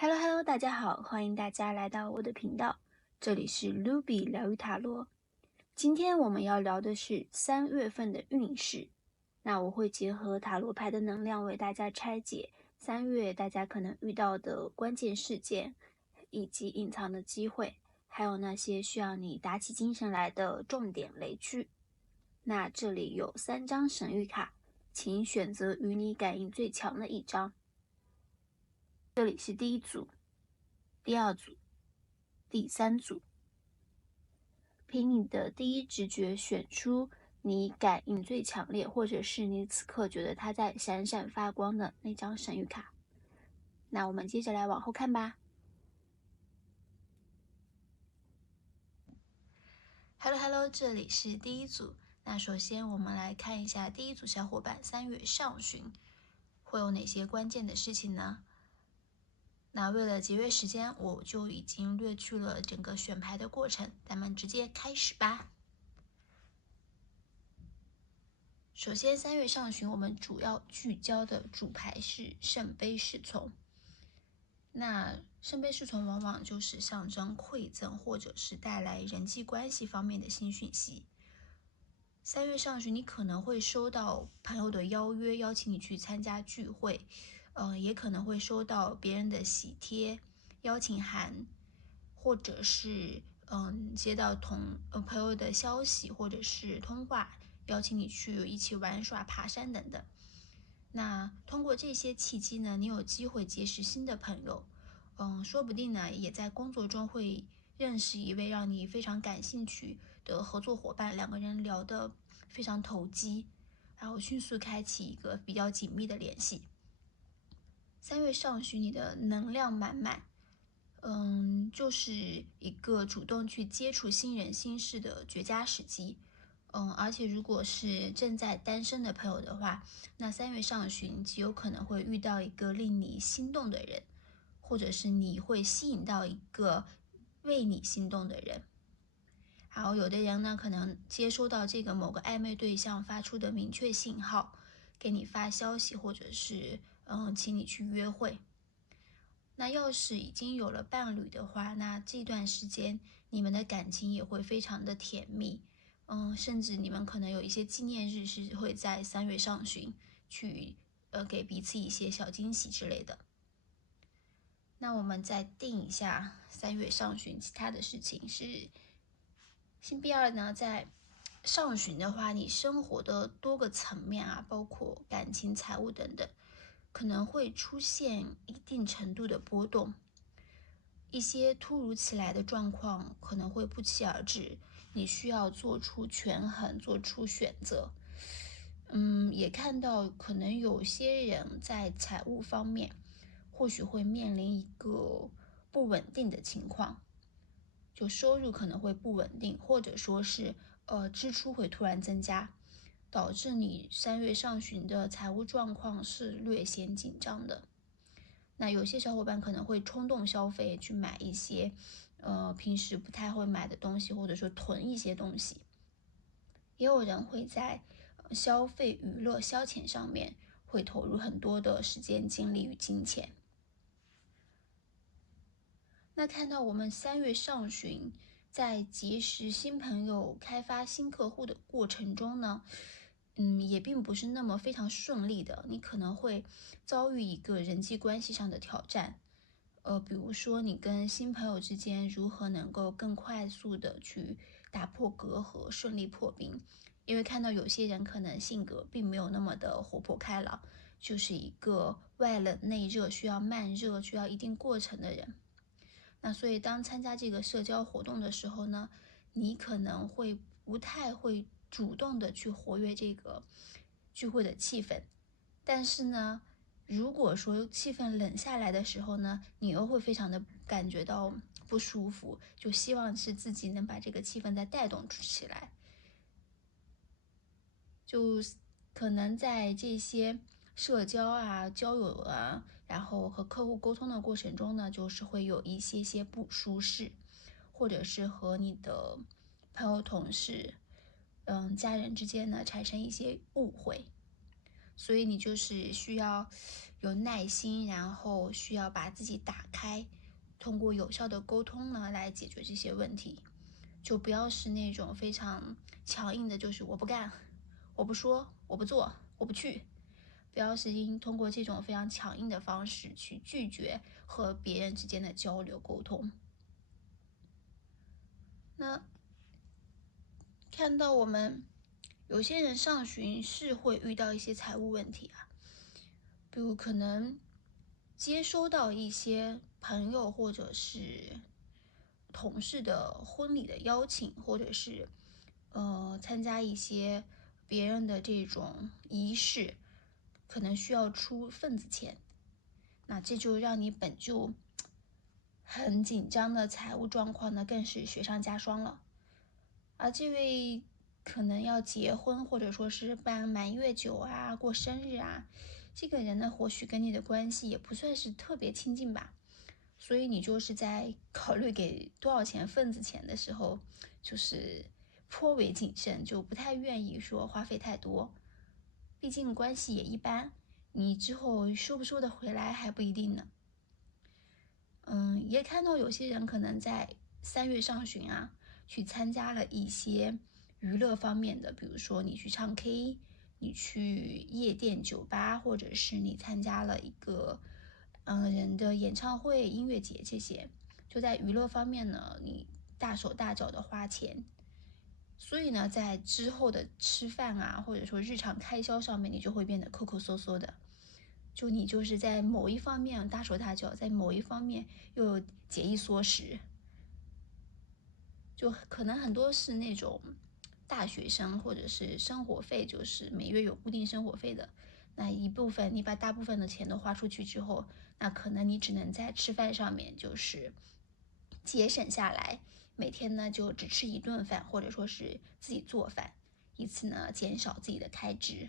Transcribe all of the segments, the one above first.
Hello，大家好，欢迎大家来到我的频道，这里是 Ruby 疗愈塔罗。今天我们要聊的是3月份的运势，那我会结合塔罗牌的能量为大家拆解3月大家可能遇到的关键事件，以及隐藏的机会，还有那些需要你打起精神来的重点雷区。那这里有3张神谕卡，请选择与你感应最强的一张。这里是第一组、第二组、第3组，凭你的第一直觉选出你感应最强烈，或者是你此刻觉得它在闪闪发光的那张神谕卡。那我们接着来往后看吧。Hello， 这里是第一组。那首先我们来看一下第一组小伙伴3月上旬会有哪些关键的事情呢？那为了节约时间，我就已经略去了整个选牌的过程，咱们直接开始吧。首先3月上旬我们主要聚焦的主牌是圣杯侍从。那圣杯侍从往往就是象征馈赠或者是带来人际关系方面的新讯息。3月上旬你可能会收到朋友的邀约，邀请你去参加聚会，也可能会收到别人的喜帖、邀请函，或者是接到朋友的消息或者是通话，邀请你去一起玩耍、爬山等等。那通过这些契机呢，你有机会结识新的朋友，说不定呢也在工作中会认识一位让你非常感兴趣的合作伙伴，两个人聊得非常投机，然后迅速开启一个比较紧密的联系。3月上旬你的能量满满，就是一个主动去接触新人新事的绝佳时机。而且如果是正在单身的朋友的话，那3月上旬极有可能会遇到一个令你心动的人，或者是你会吸引到一个为你心动的人。然后有的人呢，可能接收到这个某个暧昧对象发出的明确信号，给你发消息，或者是请你去约会。那要是已经有了伴侣的话，那这段时间你们的感情也会非常的甜蜜，甚至你们可能有一些纪念日是会在3月上旬去给彼此一些小惊喜之类的。那我们再定一下3月上旬其他的事情是，星币2呢，在上旬的话，你生活的多个层面啊，包括感情、财务等等，可能会出现一定程度的波动，一些突如其来的状况可能会不期而至，你需要做出权衡，做出选择。也看到可能有些人在财务方面或许会面临一个不稳定的情况，就收入可能会不稳定，或者说是支出会突然增加，导致你3月上旬的财务状况是略显紧张的。那有些小伙伴可能会冲动消费，去买一些平时不太会买的东西，或者说囤一些东西。也有人会在消费、娱乐、消遣上面会投入很多的时间、精力与金钱。那看到我们3月上旬在结识新朋友、开发新客户的过程中呢，也并不是那么非常顺利的，你可能会遭遇一个人际关系上的挑战。比如说你跟新朋友之间如何能够更快速的去打破隔阂，顺利破冰。因为看到有些人可能性格并没有那么的活泼开朗，就是一个外冷内热，需要慢热，需要一定过程的人。那所以当参加这个社交活动的时候呢，你可能会不太会主动的去活跃这个聚会的气氛，但是呢，如果说气氛冷下来的时候呢，你又会非常的感觉到不舒服，就希望是自己能把这个气氛再带动起来。就可能在这些社交啊、交友啊，然后和客户沟通的过程中呢，就是会有一些不舒适，或者是和你的朋友、同事、家人之间呢产生一些误会。所以你就是需要有耐心，然后需要把自己打开，通过有效的沟通呢来解决这些问题。就不要是那种非常强硬的，就是我不干，我不说，我不做，我不去。不要是通过这种非常强硬的方式去拒绝和别人之间的交流沟通。那看到我们有些人上旬是会遇到一些财务问题啊，比如可能接收到一些朋友或者是同事的婚礼的邀请，或者是参加一些别人的这种仪式，可能需要出份子钱，那这就让你本就很紧张的财务状况呢，更是雪上加霜了。而这位可能要结婚，或者说是办满月酒啊、过生日啊，这个人呢，或许跟你的关系也不算是特别亲近吧。所以你就是在考虑给多少钱份子钱的时候，就是颇为谨慎，就不太愿意说花费太多。毕竟关系也一般，你之后收不收得回来还不一定呢。也看到有些人可能在3月上旬啊，去参加了一些娱乐方面的，比如说你去唱 K，你去夜店酒吧，或者是你参加了一个人的演唱会、音乐节，这些就在娱乐方面呢，你大手大脚的花钱，所以呢，在之后的吃饭啊，或者说日常开销上面，你就会变得抠抠搜搜的。就你就是在某一方面大手大脚，在某一方面又节衣缩食，就可能很多是那种大学生或者是生活费，就是每月有固定生活费的，那一部分你把大部分的钱都花出去之后，那可能你只能在吃饭上面就是节省下来，每天呢就只吃一顿饭，或者说是自己做饭，以此呢减少自己的开支。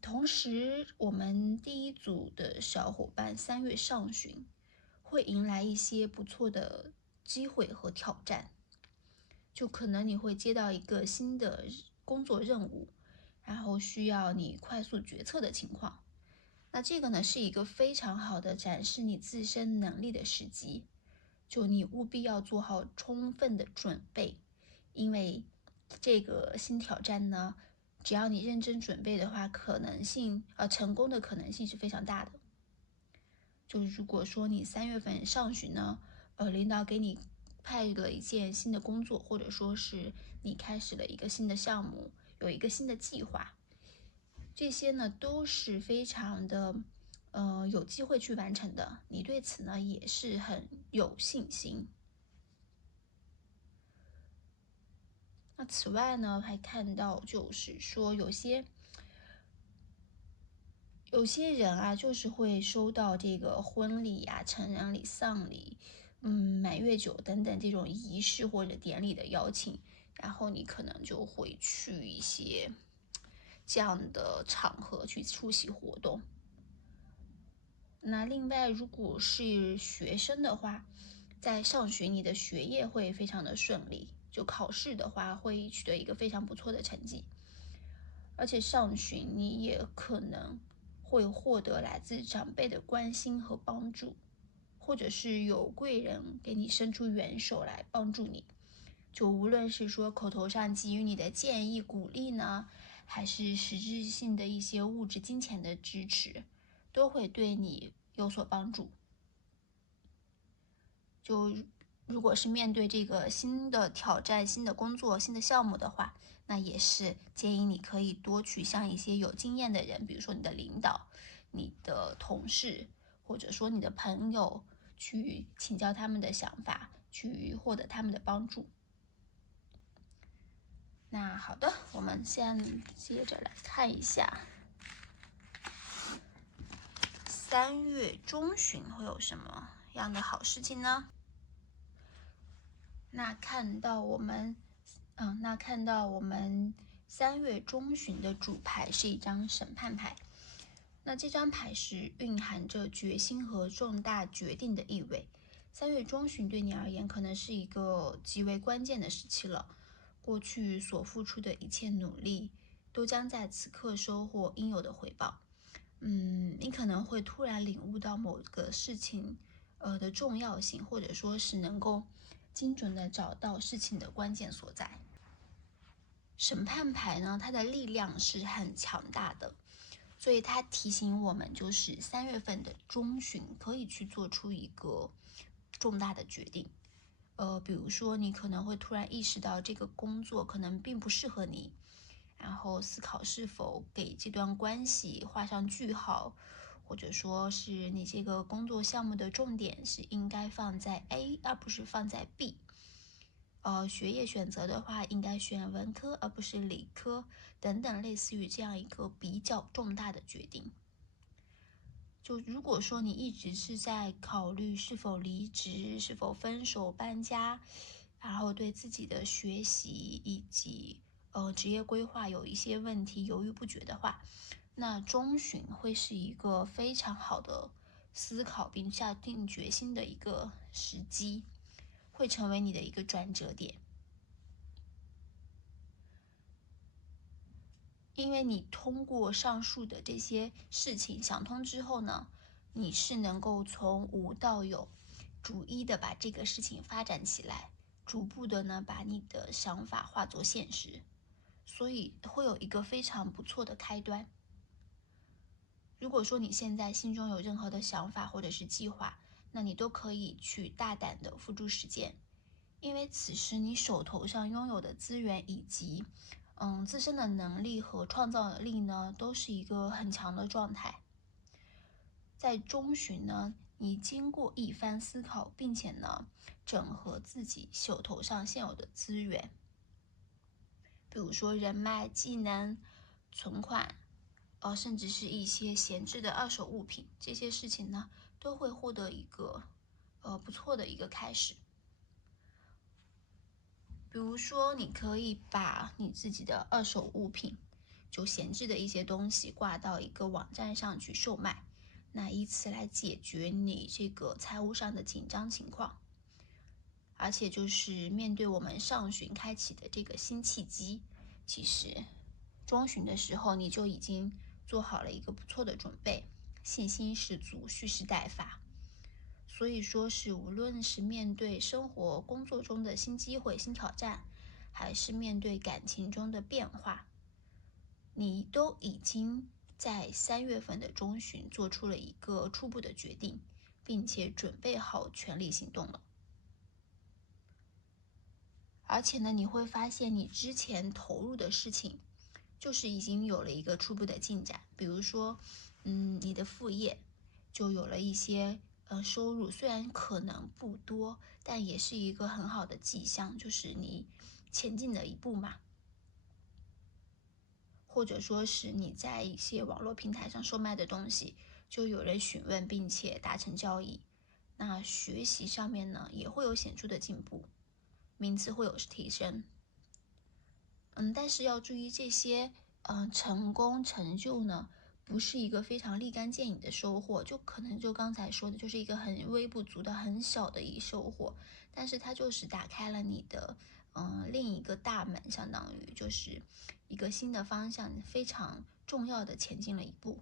同时我们第一组的小伙伴3月上旬会迎来一些不错的机会和挑战，就可能你会接到一个新的工作任务，然后需要你快速决策的情况。那这个呢是一个非常好的展示你自身能力的时机，就你务必要做好充分的准备，因为这个新挑战呢，只要你认真准备的话，成功的可能性是非常大的。就如果说你3月份上旬呢，领导给你派了一件新的工作，或者说是你开始了一个新的项目，有一个新的计划，这些呢都是非常的有机会去完成的，你对此呢也是很有信心。那此外呢，还看到就是说有些人啊，就是会收到这个婚礼啊、成人礼、丧礼、满月酒等等这种仪式或者典礼的邀请，然后你可能就会去一些这样的场合去出席活动。那另外，如果是学生的话，在上旬你的学业会非常的顺利，就考试的话会取得一个非常不错的成绩，而且上旬你也可能会获得来自长辈的关心和帮助，或者是有贵人给你伸出援手来帮助你，就无论是说口头上给予你的建议鼓励呢，还是实质性的一些物质金钱的支持，都会对你有所帮助。就如果是面对这个新的挑战、新的工作、新的项目的话，那也是建议你可以多去向一些有经验的人，比如说你的领导、你的同事，或者说你的朋友，去请教他们的想法，去获得他们的帮助。那好的，我们先接着来看一下3月中旬会有什么样的好事情呢？那看到我们3月中旬的主牌是一张审判牌，那这张牌是蕴含着决心和重大决定的意味。3月中旬对你而言可能是一个极为关键的时期了，过去所付出的一切努力都将在此刻收获应有的回报。你可能会突然领悟到某个事情的重要性，或者说是能够精准的找到事情的关键所在。审判牌呢，它的力量是很强大的，所以它提醒我们，就是3月份的中旬可以去做出一个重大的决定。比如说你可能会突然意识到这个工作可能并不适合你，然后思考是否给这段关系画上句号，或者说是你这个工作项目的重点是应该放在 A 而不是放在 B。学业选择的话，应该选文科而不是理科，等等，类似于这样一个比较重大的决定。就如果说你一直是在考虑是否离职、是否分手、搬家，然后对自己的学习以及职业规划有一些问题犹豫不决的话，那中旬会是一个非常好的思考并下定决心的一个时机，会成为你的一个转折点。因为你通过上述的这些事情想通之后呢，你是能够从无到有，逐一的把这个事情发展起来，逐步的呢把你的想法化作现实，所以会有一个非常不错的开端。如果说你现在心中有任何的想法或者是计划，那你都可以去大胆的付诸实践，因为此时你手头上拥有的资源以及自身的能力和创造力呢，都是一个很强的状态。在中旬呢，你经过一番思考，并且呢，整合自己手头上现有的资源，比如说人脉、技能、存款，甚至是一些闲置的二手物品，这些事情呢，都会获得一个不错的一个开始。比如说，你可以把你自己的二手物品，就闲置的一些东西挂到一个网站上去售卖，那以此来解决你这个财务上的紧张情况。而且就是面对我们上旬开启的这个新契机，其实中旬的时候你就已经做好了一个不错的准备，信心十足，蓄势待发。所以说是无论是面对生活工作中的新机会、新挑战，还是面对感情中的变化，你都已经在3月份的中旬做出了一个初步的决定，并且准备好全力行动了。而且呢，你会发现你之前投入的事情，就是已经有了一个初步的进展。比如说，你的副业就有了一些收入，虽然可能不多，但也是一个很好的迹象，就是你前进的一步嘛。或者说是你在一些网络平台上售卖的东西，就有人询问并且达成交易。那学习上面呢，也会有显著的进步，名次会有提升。但是要注意这些成功成就呢，不是一个非常立竿见影的收获，就可能就刚才说的，就是一个很微不足的、很小的一收获，但是它就是打开了你的另一个大门，相当于就是一个新的方向，非常重要的前进了一步。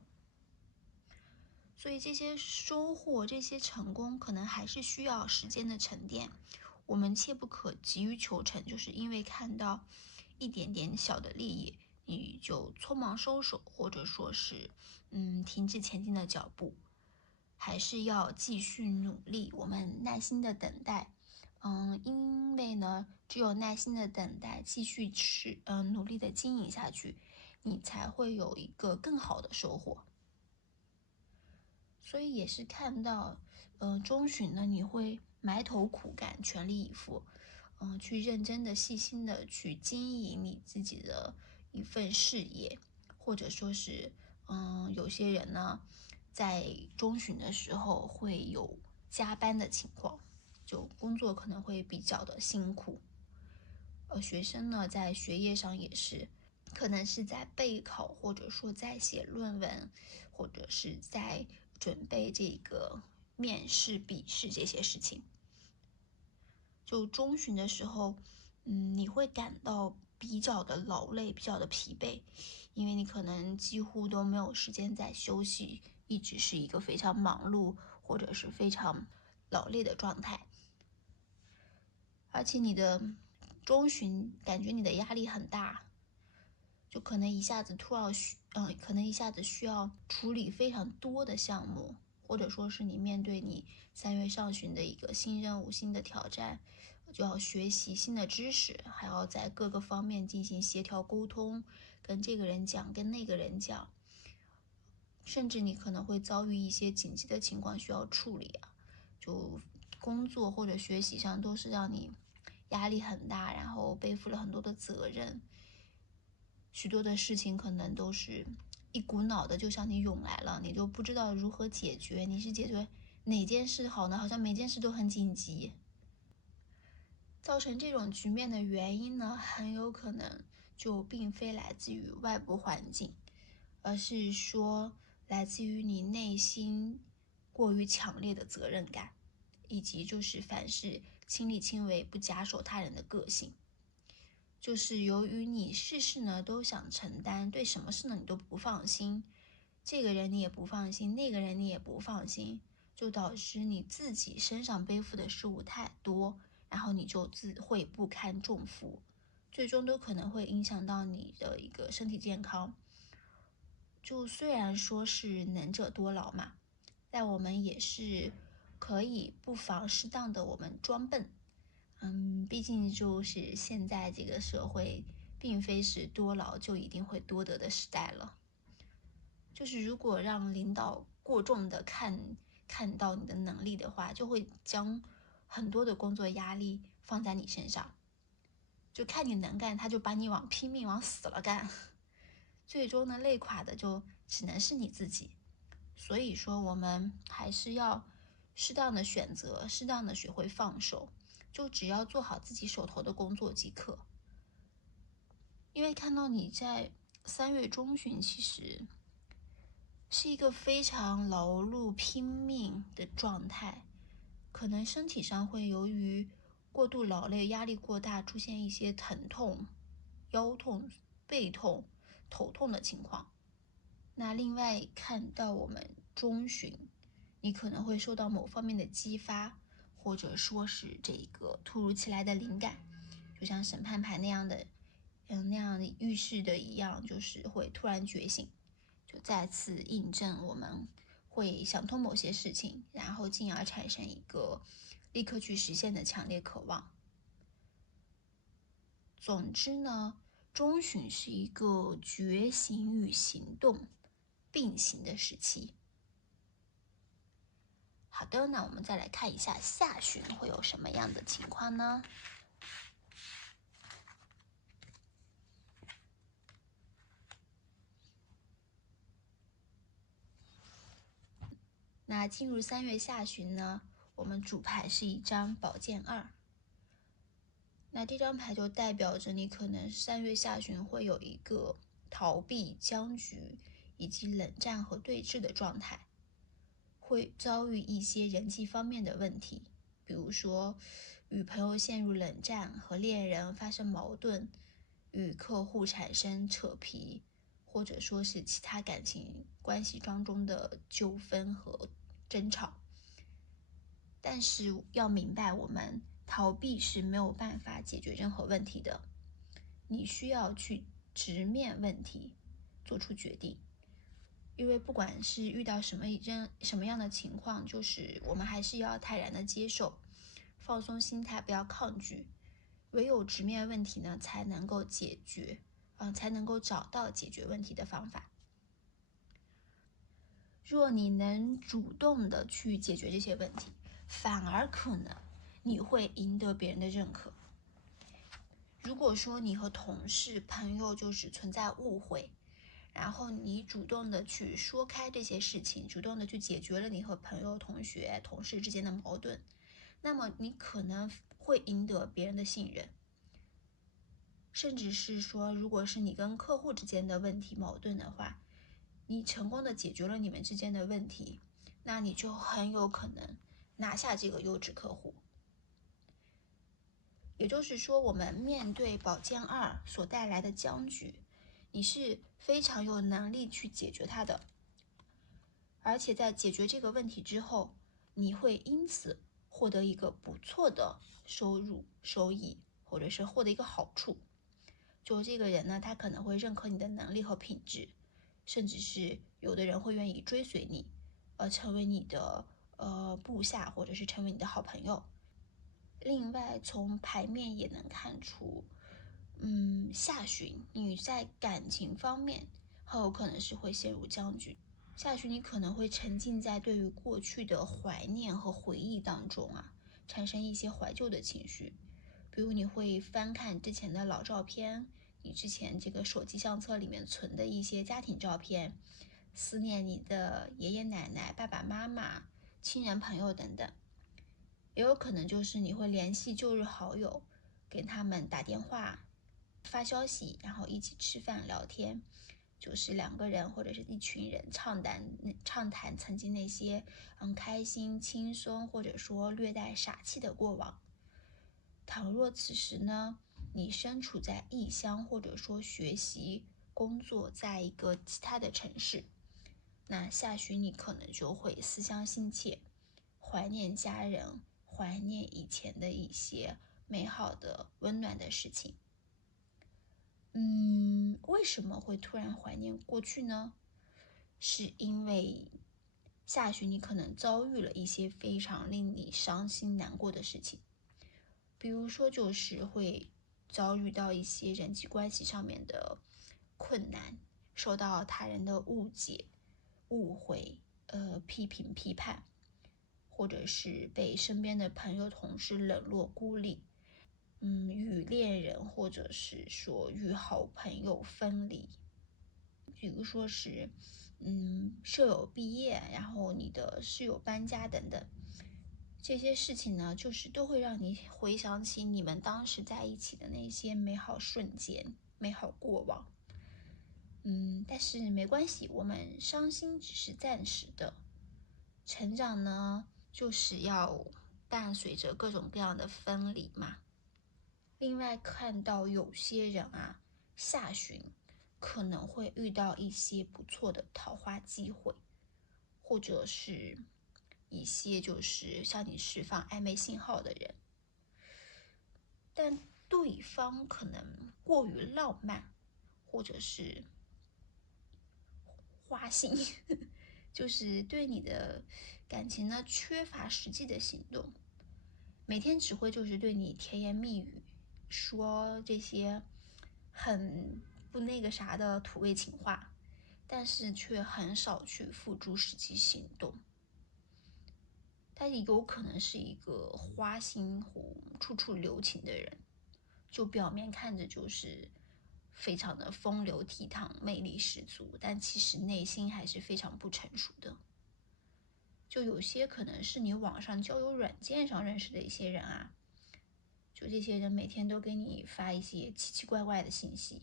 所以这些收获、这些成功，可能还是需要时间的沉淀。我们切不可急于求成，就是因为看到一点点小的利益，你就匆忙收手，或者说是停止前进的脚步，还是要继续努力，我们耐心的等待。因为呢，只有耐心的等待，继续努力的经营下去，你才会有一个更好的收获。所以也是看到，中旬呢，你会埋头苦干，全力以赴，去认真的、细心的去经营你自己的一份事业，或者说是，有些人呢，在中旬的时候会有加班的情况，就工作可能会比较的辛苦。学生呢，在学业上也是，可能是在备考，或者说在写论文，或者是在准备这个面试、笔试这些事情。就中旬的时候，你会感到比较的劳累，比较的疲惫，因为你可能几乎都没有时间在休息，一直是一个非常忙碌或者是非常劳累的状态。而且你的中旬感觉你的压力很大，就可能一下子可能一下子需要处理非常多的项目，或者说是你面对你3月上旬的一个新任务、新的挑战，就要学习新的知识，还要在各个方面进行协调沟通，跟这个人讲，跟那个人讲，甚至你可能会遭遇一些紧急的情况需要处理啊，就工作或者学习上都是让你压力很大，然后背负了很多的责任，许多的事情可能都是一股脑的就向你涌来了，你就不知道如何解决，你是解决哪件事好呢？好像每件事都很紧急。造成这种局面的原因呢，很有可能就并非来自于外部环境，而是说来自于你内心过于强烈的责任感，以及就是凡事亲力亲为、不假手他人的个性。就是由于你事事呢都想承担，对什么事呢你都不放心，这个人你也不放心，那个人你也不放心，就导致你自己身上背负的事物太多，然后你就自会不堪重负，最终都可能会影响到你的一个身体健康。就虽然说是能者多劳嘛，但我们也是可以不妨适当的我们装笨。毕竟就是现在这个社会并非是多劳就一定会多得的时代了。就是如果让领导过重的看到你的能力的话，就会将很多的工作压力放在你身上，就看你能干，他就把你拼命往死了干，最终呢累垮的就只能是你自己。所以说我们还是要适当的选择，适当的学会放手，就只要做好自己手头的工作即可。因为看到你在3月中旬其实是一个非常劳碌拼命的状态，可能身体上会由于过度劳累、压力过大，出现一些疼痛、腰痛、背痛、头痛的情况。那另外看到我们中旬，你可能会受到某方面的激发，或者说是这个突如其来的灵感，就像审判牌那样的，那样预示的一样，就是会突然觉醒，就再次印证我们会想通某些事情，然后进而产生一个立刻去实现的强烈渴望。总之呢，中旬是一个觉醒与行动并行的时期。好的，那我们再来看一下下旬会有什么样的情况呢？那进入3月下旬呢，我们主牌是一张宝剑2。那这张牌就代表着你可能3月下旬会有一个逃避、僵局以及冷战和对峙的状态，会遭遇一些人际方面的问题，比如说与朋友陷入冷战，和恋人发生矛盾，与客户产生扯皮，或者说是其他感情关系当中的纠纷和争吵。但是要明白，我们逃避是没有办法解决任何问题的，你需要去直面问题，做出决定。因为不管是遇到什么样的情况，就是我们还是要泰然的接受，放松心态，不要抗拒。唯有直面问题呢，才能够解决，才能够找到解决问题的方法。若你能主动的去解决这些问题，反而可能你会赢得别人的认可。如果说你和同事、朋友就是存在误会，然后你主动的去说开这些事情，主动的去解决了你和朋友、同学、同事之间的矛盾，那么你可能会赢得别人的信任。甚至是说，如果是你跟客户之间的问题矛盾的话，你成功的解决了你们之间的问题，那你就很有可能拿下这个优质客户。也就是说，我们面对宝剑二所带来的僵局，你是非常有能力去解决它的，而且在解决这个问题之后，你会因此获得一个不错的收益，或者是获得一个好处。就这个人呢，他可能会认可你的能力和品质，甚至是有的人会愿意追随你，成为你的部下，或者是成为你的好朋友。另外，从牌面也能看出，下旬你在感情方面很有可能是会陷入僵局。下旬你可能会沉浸在对于过去的怀念和回忆当中啊，产生一些怀旧的情绪。比如你会翻看之前的老照片，你之前这个手机相册里面存的一些家庭照片，思念你的爷爷奶奶、爸爸妈妈、亲人朋友等等。也有可能就是你会联系旧日好友，给他们打电话、发消息，然后一起吃饭聊天，就是两个人或者是一群人畅谈曾经那些开心、轻松或者说略带傻气的过往。倘若此时呢，你身处在异乡，或者说学习、工作在一个其他的城市，那下旬你可能就会思乡心切，怀念家人，怀念以前的一些美好的、温暖的事情。为什么会突然怀念过去呢？是因为下旬你可能遭遇了一些非常令你伤心难过的事情，比如说就是会遭遇到一些人际关系上面的困难，受到他人的误解、误会、批评、批判，或者是被身边的朋友、同事冷落、孤立，与恋人或者是说与好朋友分离，比如说是舍友毕业，然后你的室友搬家等等，这些事情呢，就是都会让你回想起你们当时在一起的那些美好瞬间、美好过往。但是没关系，我们伤心只是暂时的，成长呢，就是要伴随着各种各样的分离嘛。另外看到有些人啊，下旬可能会遇到一些不错的桃花机会，或者是一些就是向你释放暧昧信号的人，但对方可能过于浪漫，或者是花心，就是对你的感情呢缺乏实际的行动，每天只会就是对你甜言蜜语，说这些很不那个啥的土味情话，但是却很少去付诸实际行动。他也有可能是一个花心或处处留情的人，就表面看着就是非常的风流倜傥、魅力十足，但其实内心还是非常不成熟的。就有些可能是你网上交友软件上认识的一些人啊，就这些人每天都给你发一些奇奇怪怪的信息，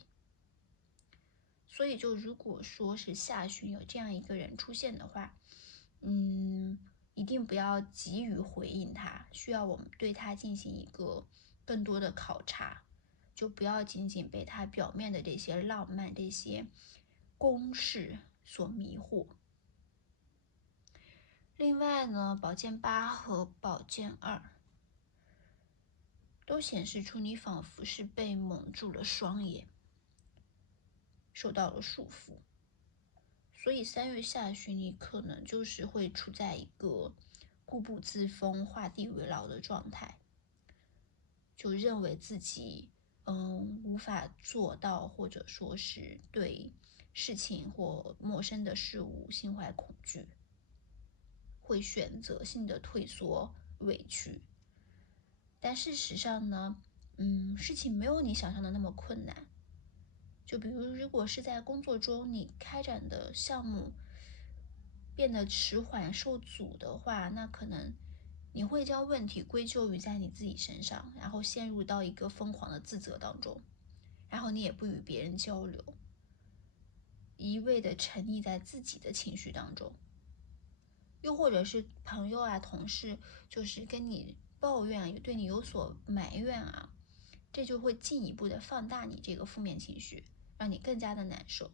所以就如果说是下旬有这样一个人出现的话，一定不要急于回应他，需要我们对他进行一个更多的考察，就不要仅仅被他表面的这些浪漫、这些攻势所迷惑。另外呢，宝剑8和宝剑2都显示出你仿佛是被蒙住了双眼，受到了束缚。所以3月下旬你可能就是会处在一个固步自封、画地为牢的状态，就认为自己无法做到，或者说是对事情或陌生的事物心怀恐惧，会选择性的退缩、委屈。但事实上呢，事情没有你想象的那么困难。就比如，如果是在工作中你开展的项目变得迟缓受阻的话，那可能你会将问题归咎于在你自己身上，然后陷入到一个疯狂的自责当中，然后你也不与别人交流，一味的沉溺在自己的情绪当中。又或者是朋友啊、同事，就是跟你抱怨，对你有所埋怨啊，这就会进一步的放大你这个负面情绪，让你更加的难受。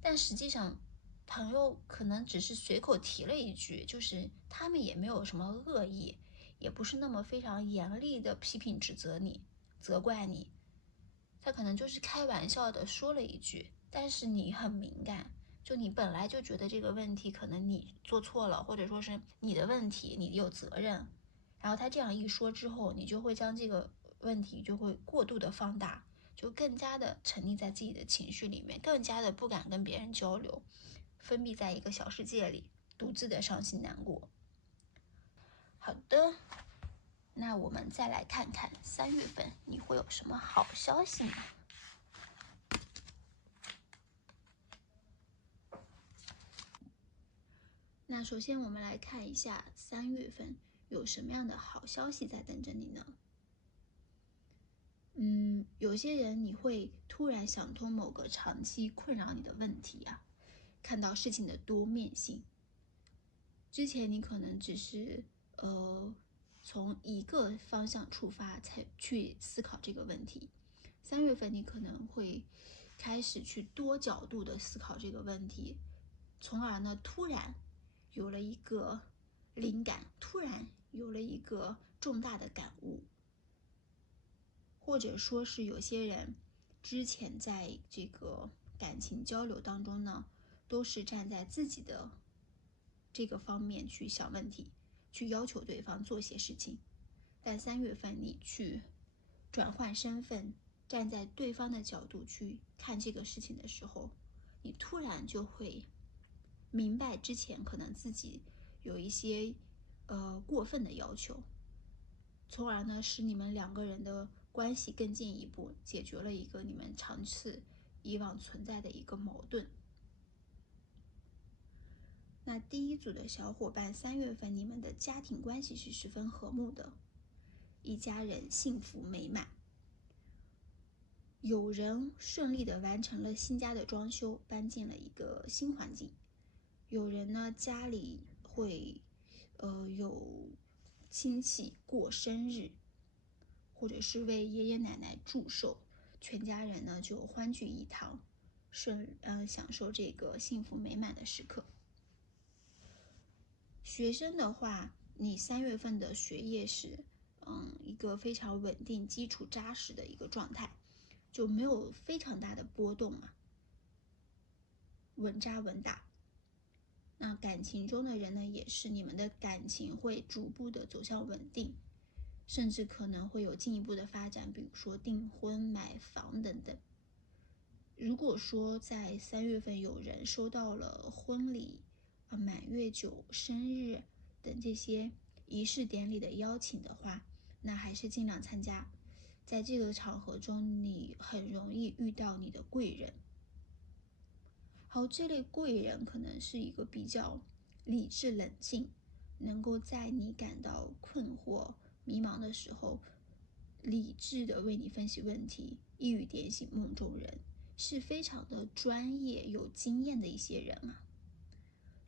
但实际上朋友可能只是随口提了一句，就是他们也没有什么恶意，也不是那么非常严厉的批评指责你，责怪你，他可能就是开玩笑的说了一句，但是你很敏感，就你本来就觉得这个问题可能你做错了，或者说是你的问题，你有责任，然后他这样一说之后，你就会将这个问题就会过度的放大，就更加的沉溺在自己的情绪里面，更加的不敢跟别人交流，封闭在一个小世界里，独自的伤心难过。好的，那我们再来看看3月份你会有什么好消息呢？那首先我们来看一下3月份有什么样的好消息在等着你呢？有些人你会突然想通某个长期困扰你的问题啊，看到事情的多面性。之前你可能只是从一个方向出发才去思考这个问题，3月份你可能会开始去多角度的思考这个问题，从而呢突然有了一个灵感，突然有了一个重大的感悟。或者说是有些人之前在这个感情交流当中呢，都是站在自己的这个方面去想问题，去要求对方做些事情。但3月份你去转换身份，站在对方的角度去看这个事情的时候，你突然就会明白之前可能自己有一些过分的要求，从而呢使你们2个人的关系更进一步，解决了一个你们长期以往存在的一个矛盾。那第一组的小伙伴，3月份你们的家庭关系是十分和睦的，一家人幸福美满。有人顺利的完成了新家的装修，搬进了一个新环境。有人呢家里会有亲戚过生日，或者是为爷爷奶奶祝寿，全家人呢就欢聚一堂，享受这个幸福美满的时刻。学生的话，你3月份的学业是一个非常稳定、基础扎实的一个状态，就没有非常大的波动嘛，稳扎稳打。那感情中的人呢，也是你们的感情会逐步的走向稳定，甚至可能会有进一步的发展，比如说订婚、买房等等。如果说在3月份有人收到了婚礼、满月酒、生日等这些仪式典礼的邀请的话，那还是尽量参加。在这个场合中，你很容易遇到你的贵人。好，这类贵人可能是一个比较理智冷静，能够在你感到困惑迷茫的时候，理智的为你分析问题，一语点醒梦中人，是非常的专业有经验的一些人啊。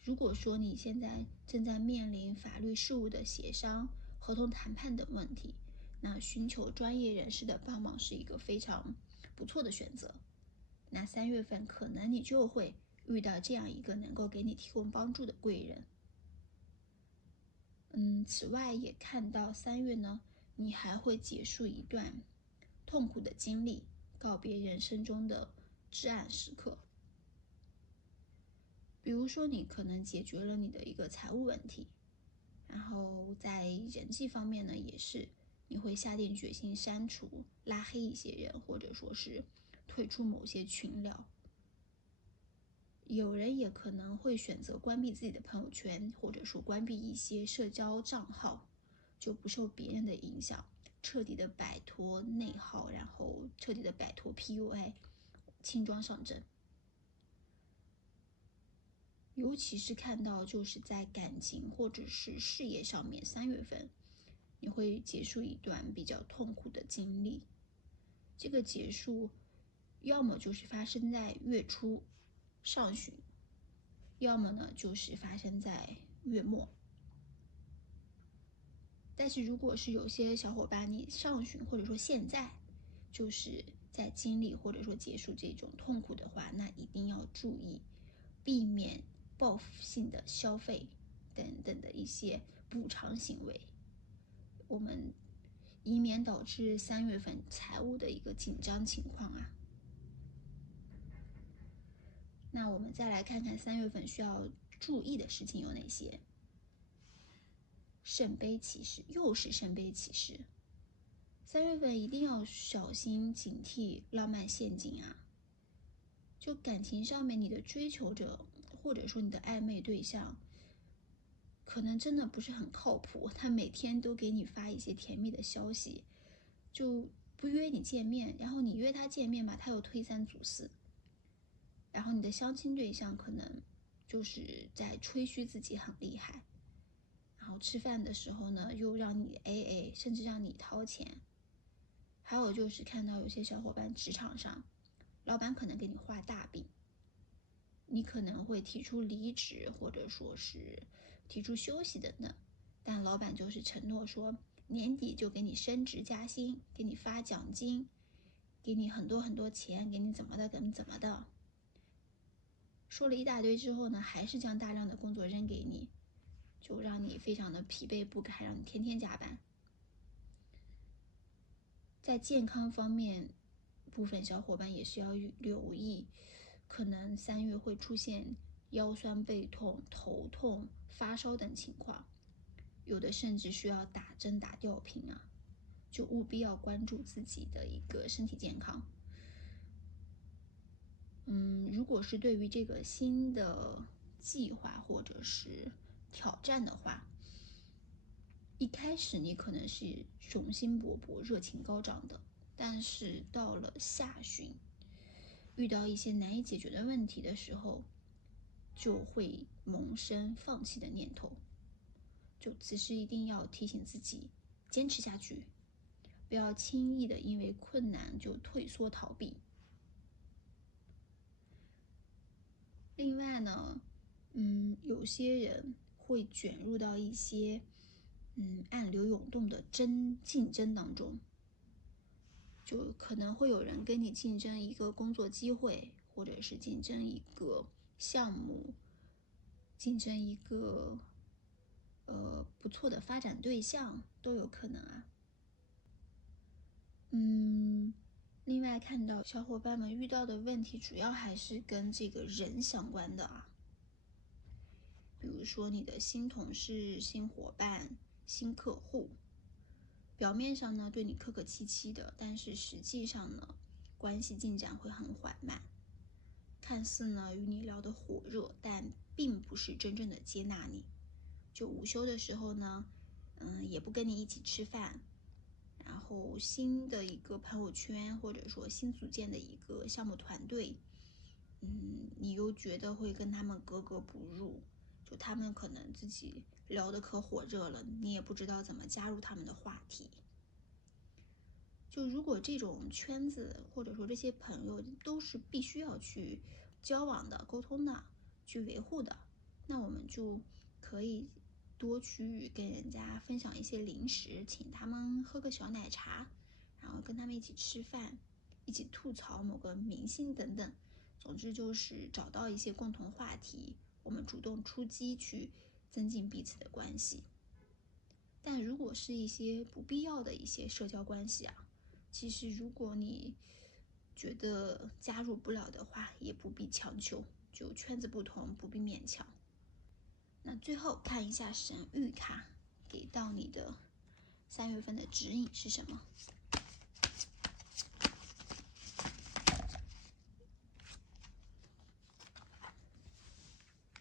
如果说你现在正在面临法律事务的协商、合同谈判等问题，那寻求专业人士的帮忙是一个非常不错的选择。那3月份可能你就会遇到这样一个能够给你提供帮助的贵人。此外也看到3月呢，你还会结束一段痛苦的经历，告别人生中的至暗时刻。比如说你可能解决了你的一个财务问题，然后在人际方面呢，也是你会下定决心删除、拉黑一些人，或者说是退出某些群聊。有人也可能会选择关闭自己的朋友圈，或者说关闭一些社交账号，就不受别人的影响，彻底的摆脱内耗，然后彻底的摆脱 PUA， 轻装上阵。尤其是看到就是在感情或者是事业上面，3月份你会结束一段比较痛苦的经历。这个结束要么就是发生在月初上旬，要么呢就是发生在月末。但是如果是有些小伙伴你上旬或者说现在就是在经历或者说结束这种痛苦的话，那一定要注意避免报复性的消费等等的一些补偿行为，我们以免导致3月份财务的一个紧张情况啊。那我们再来看看3月份需要注意的事情有哪些。圣杯骑士，又是圣杯骑士。3月份一定要小心警惕浪漫陷阱啊！就感情上面，你的追求者或者说你的暧昧对象，可能真的不是很靠谱，他每天都给你发一些甜蜜的消息，就不约你见面，然后你约他见面吧，他又推三阻四。然后你的相亲对象可能就是在吹嘘自己很厉害，然后吃饭的时候呢，又让你 AA， 甚至让你掏钱。还有就是看到有些小伙伴职场上，老板可能给你画大饼，你可能会提出离职或者说是提出休息等等，但老板就是承诺说年底就给你升职加薪，给你发奖金，给你很多很多钱，给你怎么的给你怎么的。说了一大堆之后呢，还是将大量的工作扔给你，就让你非常的疲惫不堪，让你天天加班。在健康方面，部分小伙伴也是要留意，可能3月会出现腰酸背痛、头痛、发烧等情况，有的甚至需要打针打吊瓶啊，就务必要关注自己的一个身体健康。如果是对于这个新的计划或者是挑战的话，一开始你可能是雄心勃勃、热情高涨的，但是到了下旬，遇到一些难以解决的问题的时候，就会萌生放弃的念头。就此时一定要提醒自己坚持下去，不要轻易的因为困难就退缩逃避。另外呢，有些人会卷入到一些暗流涌动的竞争当中，就可能会有人跟你竞争一个工作机会，或者是竞争一个项目，竞争一个不错的发展对象都有可能啊。另外看到小伙伴们遇到的问题，主要还是跟这个人相关的啊。比如说你的新同事、新伙伴、新客户，表面上呢对你客客气气的，但是实际上呢关系进展会很缓慢，看似呢与你聊得火热，但并不是真正的接纳你。就午休的时候呢，也不跟你一起吃饭，然后新的一个朋友圈或者说新组建的一个项目团队，你又觉得会跟他们格格不入，就他们可能自己聊得可火热了，你也不知道怎么加入他们的话题。就如果这种圈子或者说这些朋友都是必须要去交往的、沟通的、去维护的，那我们就可以多去跟人家分享一些零食，请他们喝个小奶茶，然后跟他们一起吃饭，一起吐槽某个明星等等。总之就是找到一些共同话题，我们主动出击去增进彼此的关系。但如果是一些不必要的一些社交关系啊，其实如果你觉得加入不了的话，也不必强求，就圈子不同，不必勉强。那最后看一下神谕卡给到你的3月份的指引是什么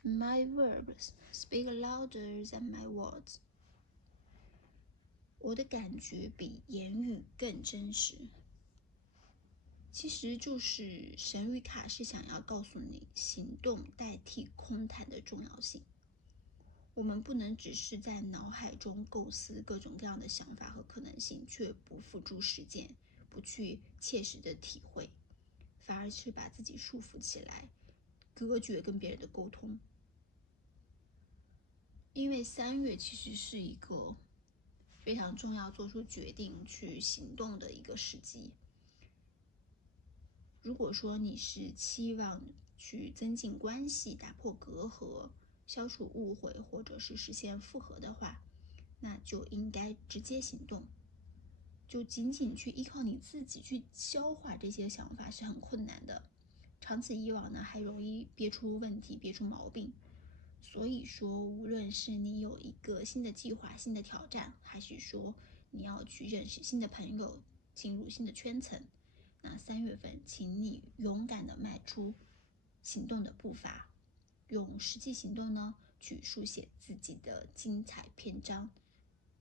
？My verbs speak louder than my words。我的感觉比言语更真实。其实就是神谕卡是想要告诉你行动代替空谈的重要性。我们不能只是在脑海中构思各种各样的想法和可能性，却不付诸实践，不去切实的体会，反而是把自己束缚起来，隔绝跟别人的沟通。因为3月其实是一个非常重要做出决定去行动的一个时机，如果说你是期望去增进关系、打破隔阂、消除误会，或者是实现复合的话，那就应该直接行动。就仅仅去依靠你自己去消化这些想法是很困难的，长此以往呢，还容易憋出问题、憋出毛病。所以说，无论是你有一个新的计划、新的挑战，还是说你要去认识新的朋友、进入新的圈层，那3月份，请你勇敢地迈出行动的步伐，用实际行动呢去书写自己的精彩篇章，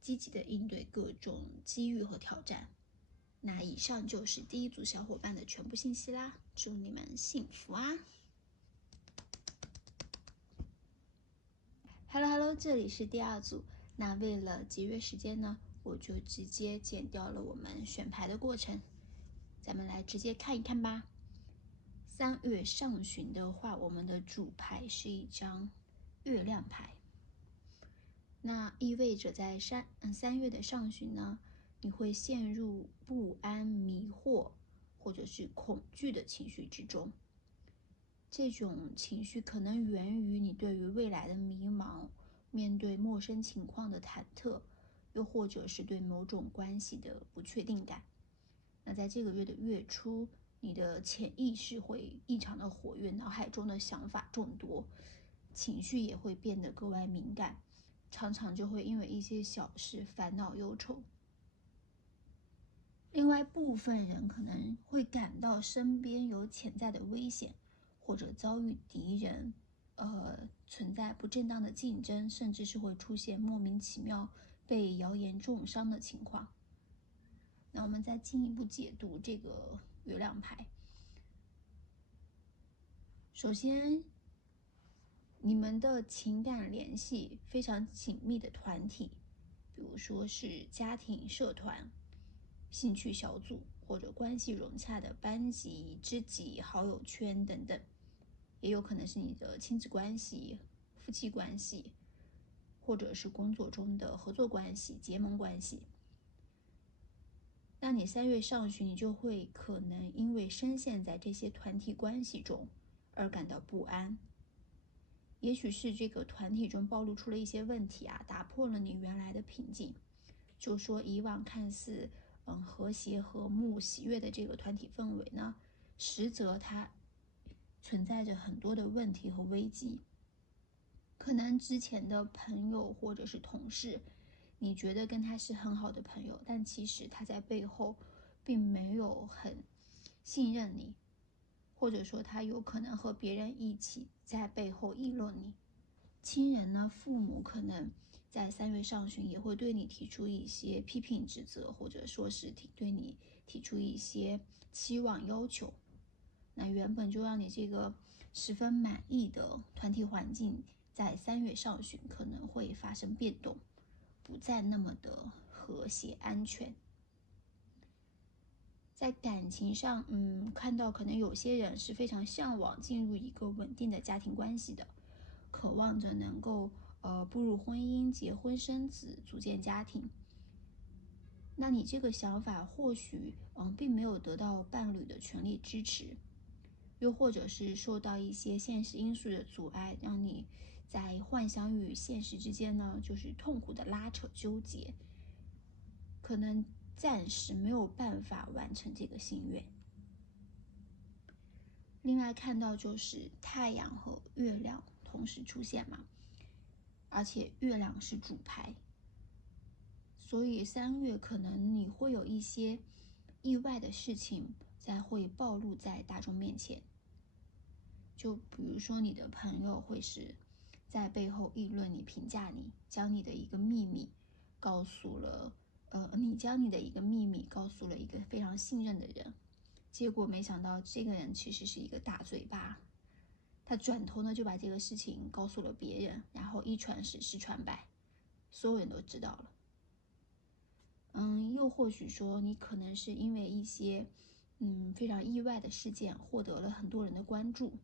积极地应对各种机遇和挑战。那以上就是第一组小伙伴的全部信息啦，祝你们幸福啊！Hello， 这里是第二组。那为了节约时间呢，我就直接剪掉了我们选牌的过程，咱们来直接看一看吧。3月上旬的话，我们的主牌是一张月亮牌，那意味着在3月的上旬呢，你会陷入不安、迷惑或者是恐惧的情绪之中。这种情绪可能源于你对于未来的迷茫，面对陌生情况的忐忑，又或者是对某种关系的不确定感。那在这个月的月初，你的潜意识会异常的活跃，脑海中的想法众多，情绪也会变得格外敏感，常常就会因为一些小事烦恼忧愁。另外部分人可能会感到身边有潜在的危险，或者遭遇敌人，存在不正当的竞争，甚至是会出现莫名其妙被谣言重伤的情况。那我们再进一步解读这个月亮牌。首先，你们的情感联系非常紧密的团体，比如说是家庭、社团、兴趣小组，或者关系融洽的班级、知己、好友圈等等，也有可能是你的亲子关系、夫妻关系，或者是工作中的合作关系、结盟关系。那你3月上旬，你就会可能因为深陷在这些团体关系中而感到不安。也许是这个团体中暴露出了一些问题啊，打破了你原来的平静。就说以往看似和谐、和睦、喜悦的这个团体氛围呢，实则它存在着很多的问题和危机。可能之前的朋友或者是同事，你觉得跟他是很好的朋友，但其实他在背后并没有很信任你，或者说他有可能和别人一起在背后议论你。亲人呢，父母可能在3月上旬也会对你提出一些批评指责，或者说是对你提出一些期望要求。那原本就让你这个十分满意的团体环境，在3月上旬可能会发生变动，不再那么的和谐安全。在感情上，看到可能有些人是非常向往进入一个稳定的家庭关系的，渴望着能够步入婚姻、结婚生子、组建家庭。那你这个想法或许并没有得到伴侣的全力支持，又或者是受到一些现实因素的阻碍，让你在幻想与现实之间呢，就是痛苦的拉扯纠结，可能暂时没有办法完成这个心愿。另外看到就是太阳和月亮同时出现嘛，而且月亮是主牌，所以3月可能你会有一些意外的事情会暴露在大众面前。就比如说你的朋友会是在背后议论你、评价你，将你的一个秘密告诉了你将你的一个秘密告诉了一个非常信任的人，结果没想到这个人其实是一个大嘴巴，他转头呢就把这个事情告诉了别人，然后一传十，十传百，所有人都知道了。又或许说你可能是因为一些非常意外的事件获得了很多人的关注，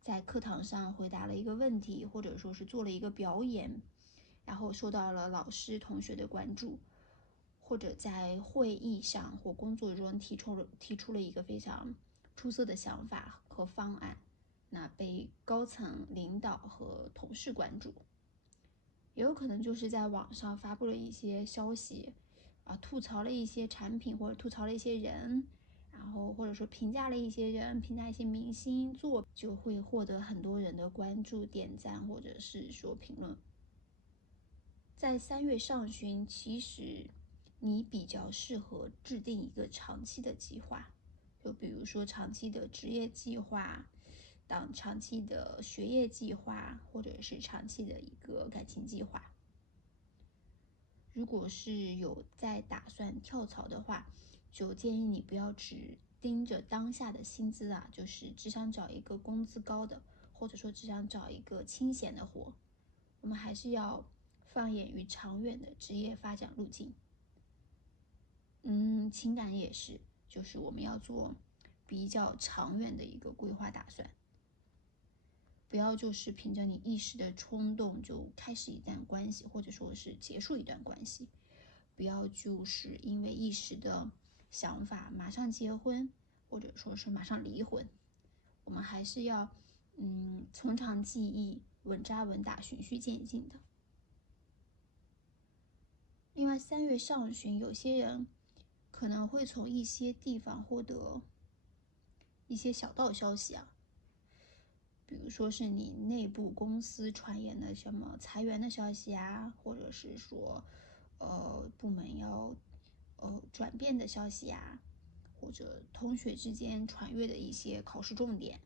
在课堂上回答了一个问题，或者说是做了一个表演，然后受到了老师同学的关注，或者在会议上或工作中提出了一个非常出色的想法和方案，那被高层领导和同事关注。也有可能就是在网上发布了一些消息，吐槽了一些产品或者吐槽了一些人，然后或者说评价了一些人，评价一些明星作，就会获得很多人的关注、点赞或者是说评论。在3月上旬，其实你比较适合制定一个长期的计划，就比如说长期的职业计划、长期的学业计划，或者是长期的一个感情计划。如果是有在打算跳槽的话，就建议你不要只盯着当下的薪资就是只想找一个工资高的，或者说只想找一个清闲的活。我们还是要放眼于长远的职业发展路径。情感也是，就是我们要做比较长远的一个规划打算，不要就是凭着你一时的冲动就开始一段关系，或者说是结束一段关系。不要就是因为一时的想法马上结婚，或者说是马上离婚。我们还是要从长计议，稳扎稳打，循序渐进的。另外3月上旬，有些人可能会从一些地方获得一些小道消息比如说是你内部公司传言的什么裁员的消息或者是说部门要转变的消息或者同学之间传阅的一些考试重点，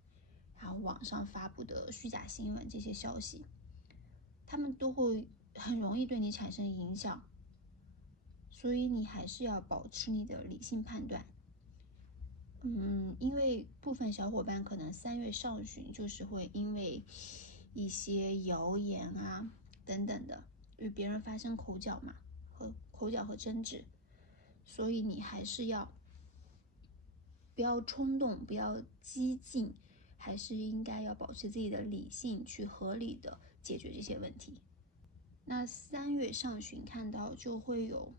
然后网上发布的虚假新闻，这些消息他们都会很容易对你产生影响，所以你还是要保持你的理性判断。因为部分小伙伴可能3月上旬就是会因为一些谣言等等的与别人发生口角和争执，所以你还是要不要冲动，不要激进，还是应该要保持自己的理性，去合理的解决这些问题。那3月上旬看到就会有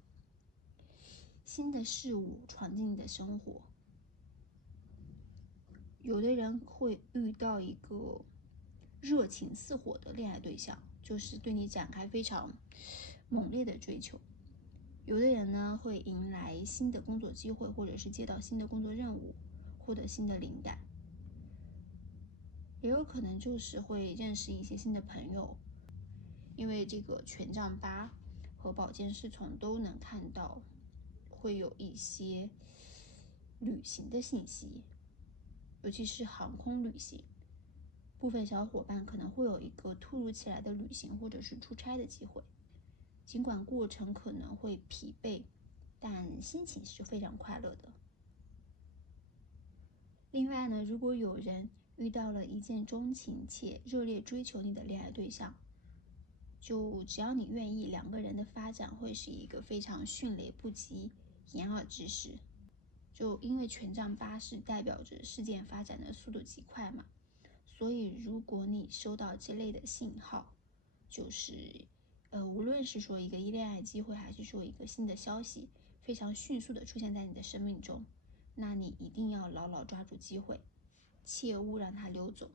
新的事物闯进你的生活，有的人会遇到一个热情似火的恋爱对象，就是对你展开非常猛烈的追求。有的人呢会迎来新的工作机会，或者是接到新的工作任务，获得新的灵感。也有可能就是会认识一些新的朋友，因为这个权杖8和宝剑侍从都能看到会有一些旅行的信息，尤其是航空旅行。部分小伙伴可能会有一个突如其来的旅行或者是出差的机会，尽管过程可能会疲惫，但心情是非常快乐的。另外呢，如果有人遇到了一见钟情且热烈追求你的恋爱对象，就只要你愿意，2个人的发展会是一个非常迅雷不及掩耳之势。就因为权杖8是代表着事件发展的速度极快嘛，所以如果你收到这类的信号，就是无论是说一个恋爱机会，还是说一个新的消息非常迅速的出现在你的生命中，那你一定要牢牢抓住机会，切勿让它溜走，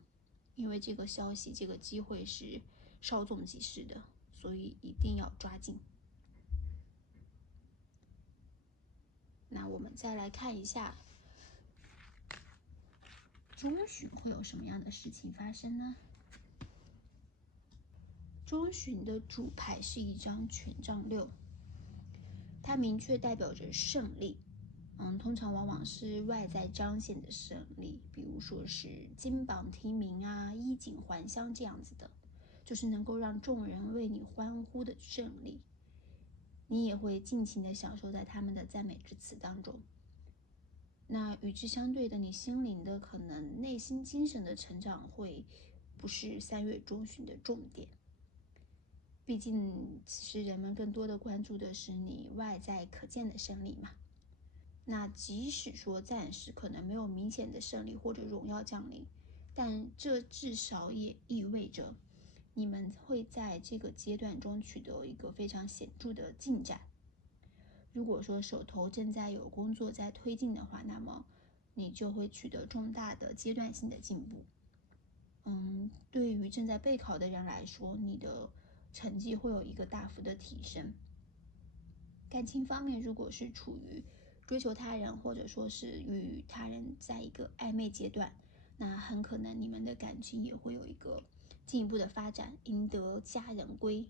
因为这个消息这个机会是稍纵即逝的，所以一定要抓紧。那我们再来看一下中旬会有什么样的事情发生呢？中旬的主牌是一张权杖6，它明确代表着胜利。通常往往是外在彰显的胜利，比如说是金榜题名衣锦还乡这样子的，就是能够让众人为你欢呼的胜利。你也会尽情的享受在他们的赞美之词当中。那与之相对的，你心灵的可能内心精神的成长会不是3月中旬的重点，毕竟其实人们更多的关注的是你外在可见的胜利嘛。那即使说暂时可能没有明显的胜利或者荣耀降临，但这至少也意味着你们会在这个阶段中取得一个非常显著的进展。如果说手头正在有工作在推进的话，那么你就会取得重大的阶段性的进步。对于正在备考的人来说，你的成绩会有一个大幅的提升。感情方面，如果是处于追求他人，或者说是与他人在一个暧昧阶段，那很可能你们的感情也会有一个进一步的发展，赢得佳人归。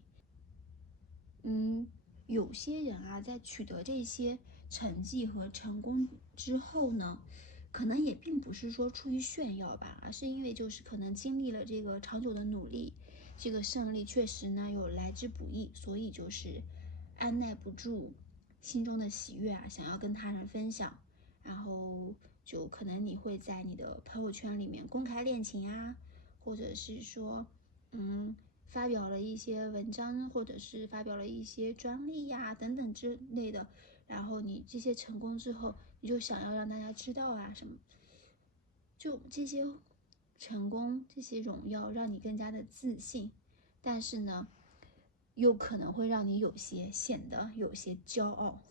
有些人啊，在取得这些成绩和成功之后呢，可能也并不是说出于炫耀吧，而是因为就是可能经历了这个长久的努力，这个胜利确实呢有来之不易，所以就是按耐不住心中的喜悦啊，想要跟他人分享，然后就可能你会在你的朋友圈里面公开恋情啊，或者是说发表了一些文章，或者是发表了一些专利呀等等之类的，然后你这些成功之后，你就想要让大家知道啊什么，就这些成功这些荣耀让你更加的自信，但是呢又可能会让你显得有些骄傲。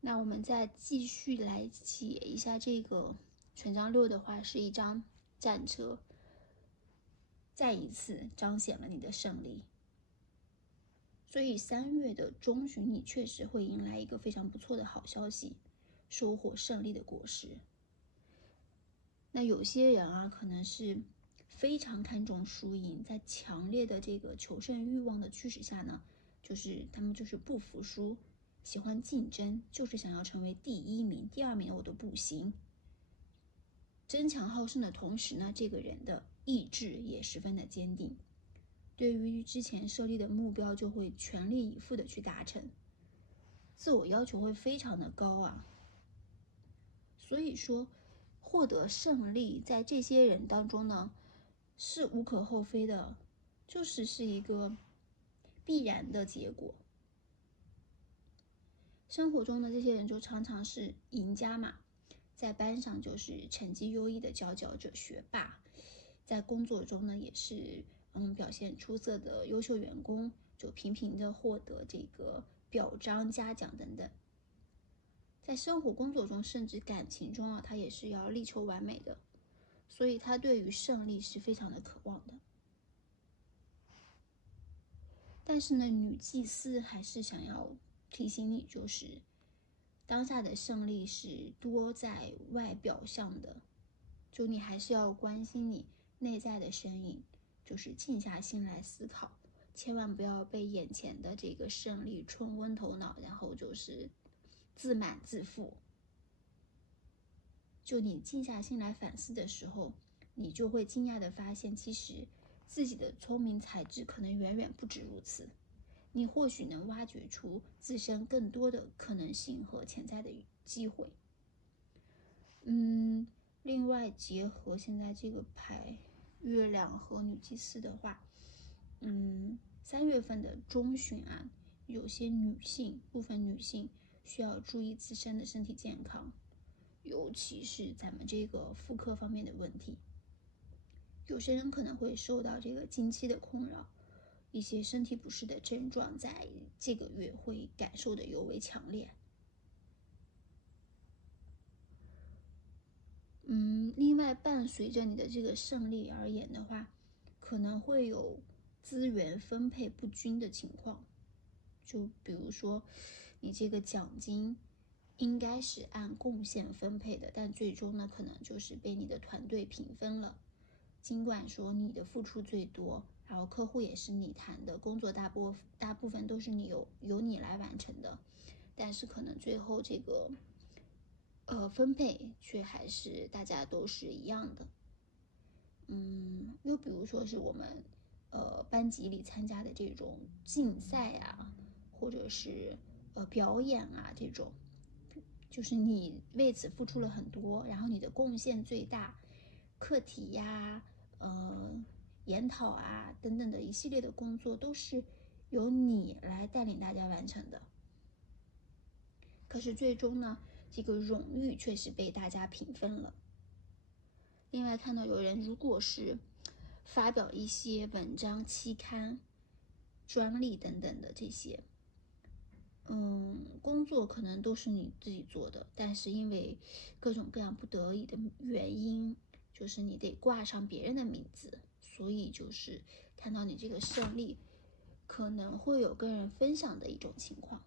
那我们再继续来解一下这个权杖6的话，是一张战车，再一次彰显了你的胜利。所以3月的中旬，你确实会迎来一个非常不错的好消息，收获胜利的果实。那有些人啊，可能是非常看重输赢，在强烈的这个求胜欲望的驱使下呢，他们就是不服输，喜欢竞争，就是想要成为第1名，第2名我都不行。争强好胜的同时呢，这个人的意志也十分的坚定，对于之前设立的目标就会全力以赴的去达成，自我要求会非常的高啊。所以说获得胜利在这些人当中呢是无可厚非的，是一个必然的结果。生活中的这些人就常常是赢家嘛，在班上就是成绩优异的佼佼者、学霸，在工作中呢也是表现出色的优秀员工，就频频的获得这个表彰、嘉奖等等。在生活工作中，甚至感情中啊，他也是要力求完美的，所以他对于胜利是非常的渴望的。但是呢，女祭司还是想要提醒你，就是当下的胜利是多在外表上的，就你还是要关心你内在的身影，就是静下心来思考，千万不要被眼前的这个胜利冲昏头脑，然后就是自满自负。就你静下心来反思的时候，你就会惊讶地发现，其实自己的聪明才智可能远远不止如此。你或许能挖掘出自身更多的可能性和潜在的机会。另外结合现在这个牌月亮和女祭司的话，3月份的中旬啊，有些部分女性需要注意自身的身体健康，尤其是咱们这个妇科方面的问题。有些人可能会受到这个经期的困扰，一些身体不适的症状在这个月会感受的尤为强烈。另外伴随着你的这个胜利而言的话，可能会有资源分配不均的情况。就比如说你这个奖金应该是按贡献分配的，但最终呢可能就是被你的团队平分了。尽管说你的付出最多，然后客户也是你谈的，工作大部分都是由你来完成的，但是可能最后这个分配却还是大家都是一样的。又比如说是我们班级里参加的这种竞赛啊，或者是表演啊，这种就是你为此付出了很多，然后你的贡献最大，课题呀、研讨啊等等的一系列的工作都是由你来带领大家完成的。可是最终呢，这个荣誉却是被大家平分了。另外看到有人如果是发表一些文章、期刊、专利等等的这些，工作可能都是你自己做的，但是因为各种各样不得已的原因，就是你得挂上别人的名字，所以就是看到你这个胜利，可能会有跟人分享的一种情况。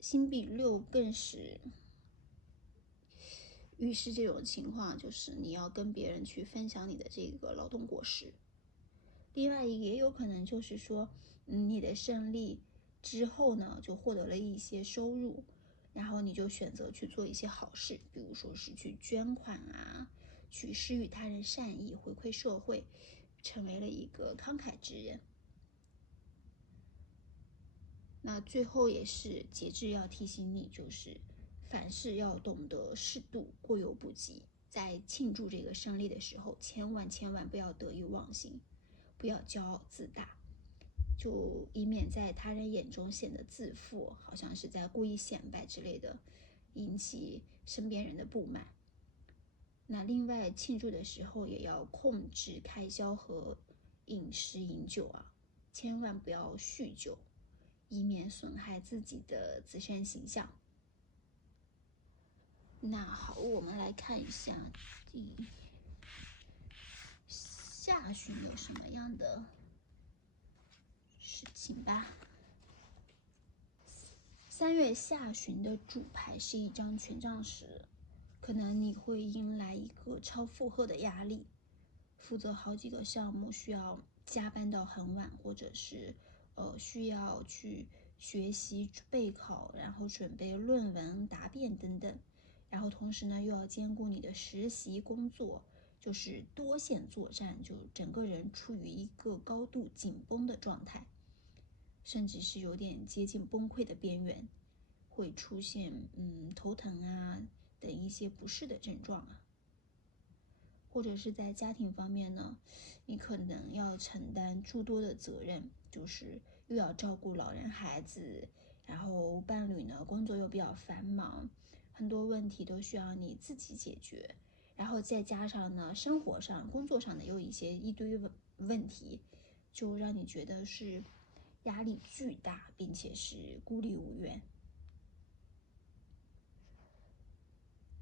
星币6更是预示这种情况，就是你要跟别人去分享你的这个劳动果实。另外也有可能就是说，你的胜利之后呢，就获得了一些收入，然后你就选择去做一些好事，比如说是去捐款啊，去施予他人善意，回馈社会，成为了一个慷慨之人。那最后也是节制要提醒你，就是凡事要懂得适度，过犹不及。在庆祝这个胜利的时候，千万不要得意忘形，不要骄傲自大，就以免在他人眼中显得自负，好像是在故意显摆之类的，引起身边人的不满。那另外庆祝的时候也要控制开销和饮食饮酒啊，千万不要酗酒，以免损害自己的自身形象。那好，我们来看一下下旬有什么样的事情吧。3月下旬的主牌是一张权杖十，可能你会迎来一个超负荷的压力，负责好几个项目，需要加班到很晚，或者是需要去学习备考，然后准备论文答辩等等，然后同时呢又要兼顾你的实习工作，就是多线作战，就整个人处于一个高度紧绷的状态，甚至是有点接近崩溃的边缘，会出现头疼啊等一些不适的症状啊。或者是在家庭方面呢，你可能要承担诸多的责任，就是又要照顾老人孩子，然后伴侣呢工作又比较繁忙，很多问题都需要你自己解决，然后再加上呢生活上工作上的又一堆问题，就让你觉得是压力巨大，并且是孤立无援。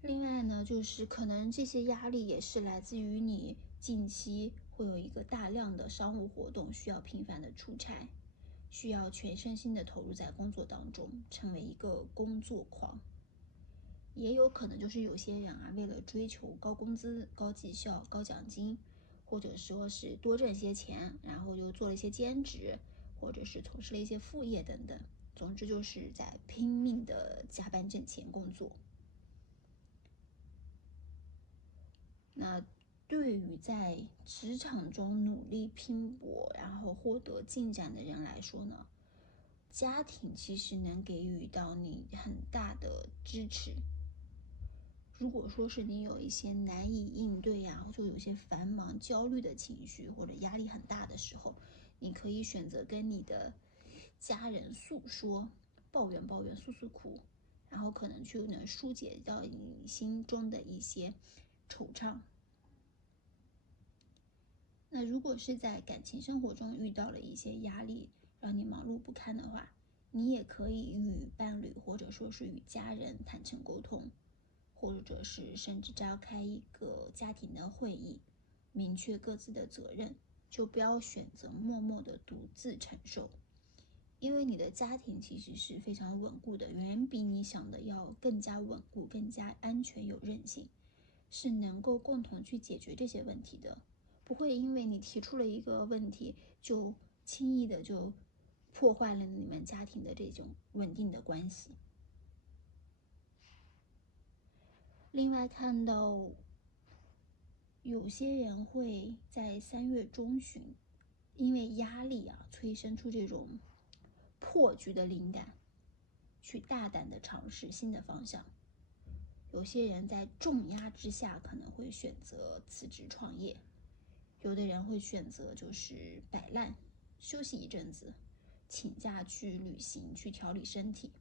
另外呢，就是可能这些压力也是来自于你近期会有一个大量的商务活动，需要频繁的出差，需要全身心的投入在工作当中，成为一个工作狂。也有可能就是有些人啊，为了追求高工资、高绩效、高奖金，或者说是多挣些钱，然后又做了一些兼职，或者是从事了一些副业等等，总之就是在拼命的加班挣钱工作。那对于在职场中努力拼搏，然后获得进展的人来说呢，家庭其实能给予到你很大的支持。如果说是你有一些难以应对呀，或者有些繁忙、焦虑的情绪，或者压力很大的时候，你可以选择跟你的家人诉说，抱怨诉苦，然后可能就能疏解到你心中的一些惆怅。那如果是在感情生活中遇到了一些压力，让你忙碌不堪的话，你也可以与伴侣或者说是与家人坦诚沟通，或者是甚至召开一个家庭的会议，明确各自的责任，就不要选择默默的独自承受。因为你的家庭其实是非常稳固的，远比你想的要更加稳固、更加安全有韧性，是能够共同去解决这些问题的，不会因为你提出了一个问题就轻易的就破坏了你们家庭的这种稳定的关系。另外看到有些人会在3月中旬因为压力啊催生出这种破局的灵感，去大胆的尝试新的方向。有些人在重压之下可能会选择辞职创业，有的人会选择就是摆烂休息一阵子，请假去旅行去调理身体，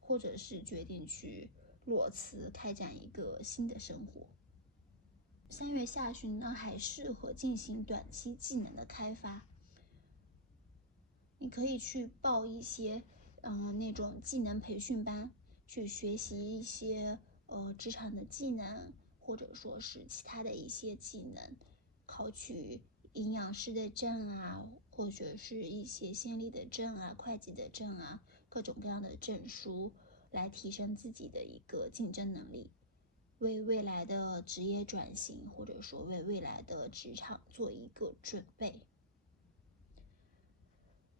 或者是决定去裸辞开展一个新的生活。3月下旬呢，还适合进行短期技能的开发。你可以去报一些那种技能培训班，去学习一些职场的技能，或者说是其他的一些技能，考取营养师的证啊，或者是一些心理的证啊、会计的证啊，各种各样的证书，来提升自己的一个竞争能力，为未来的职业转型，或者说为未来的职场做一个准备。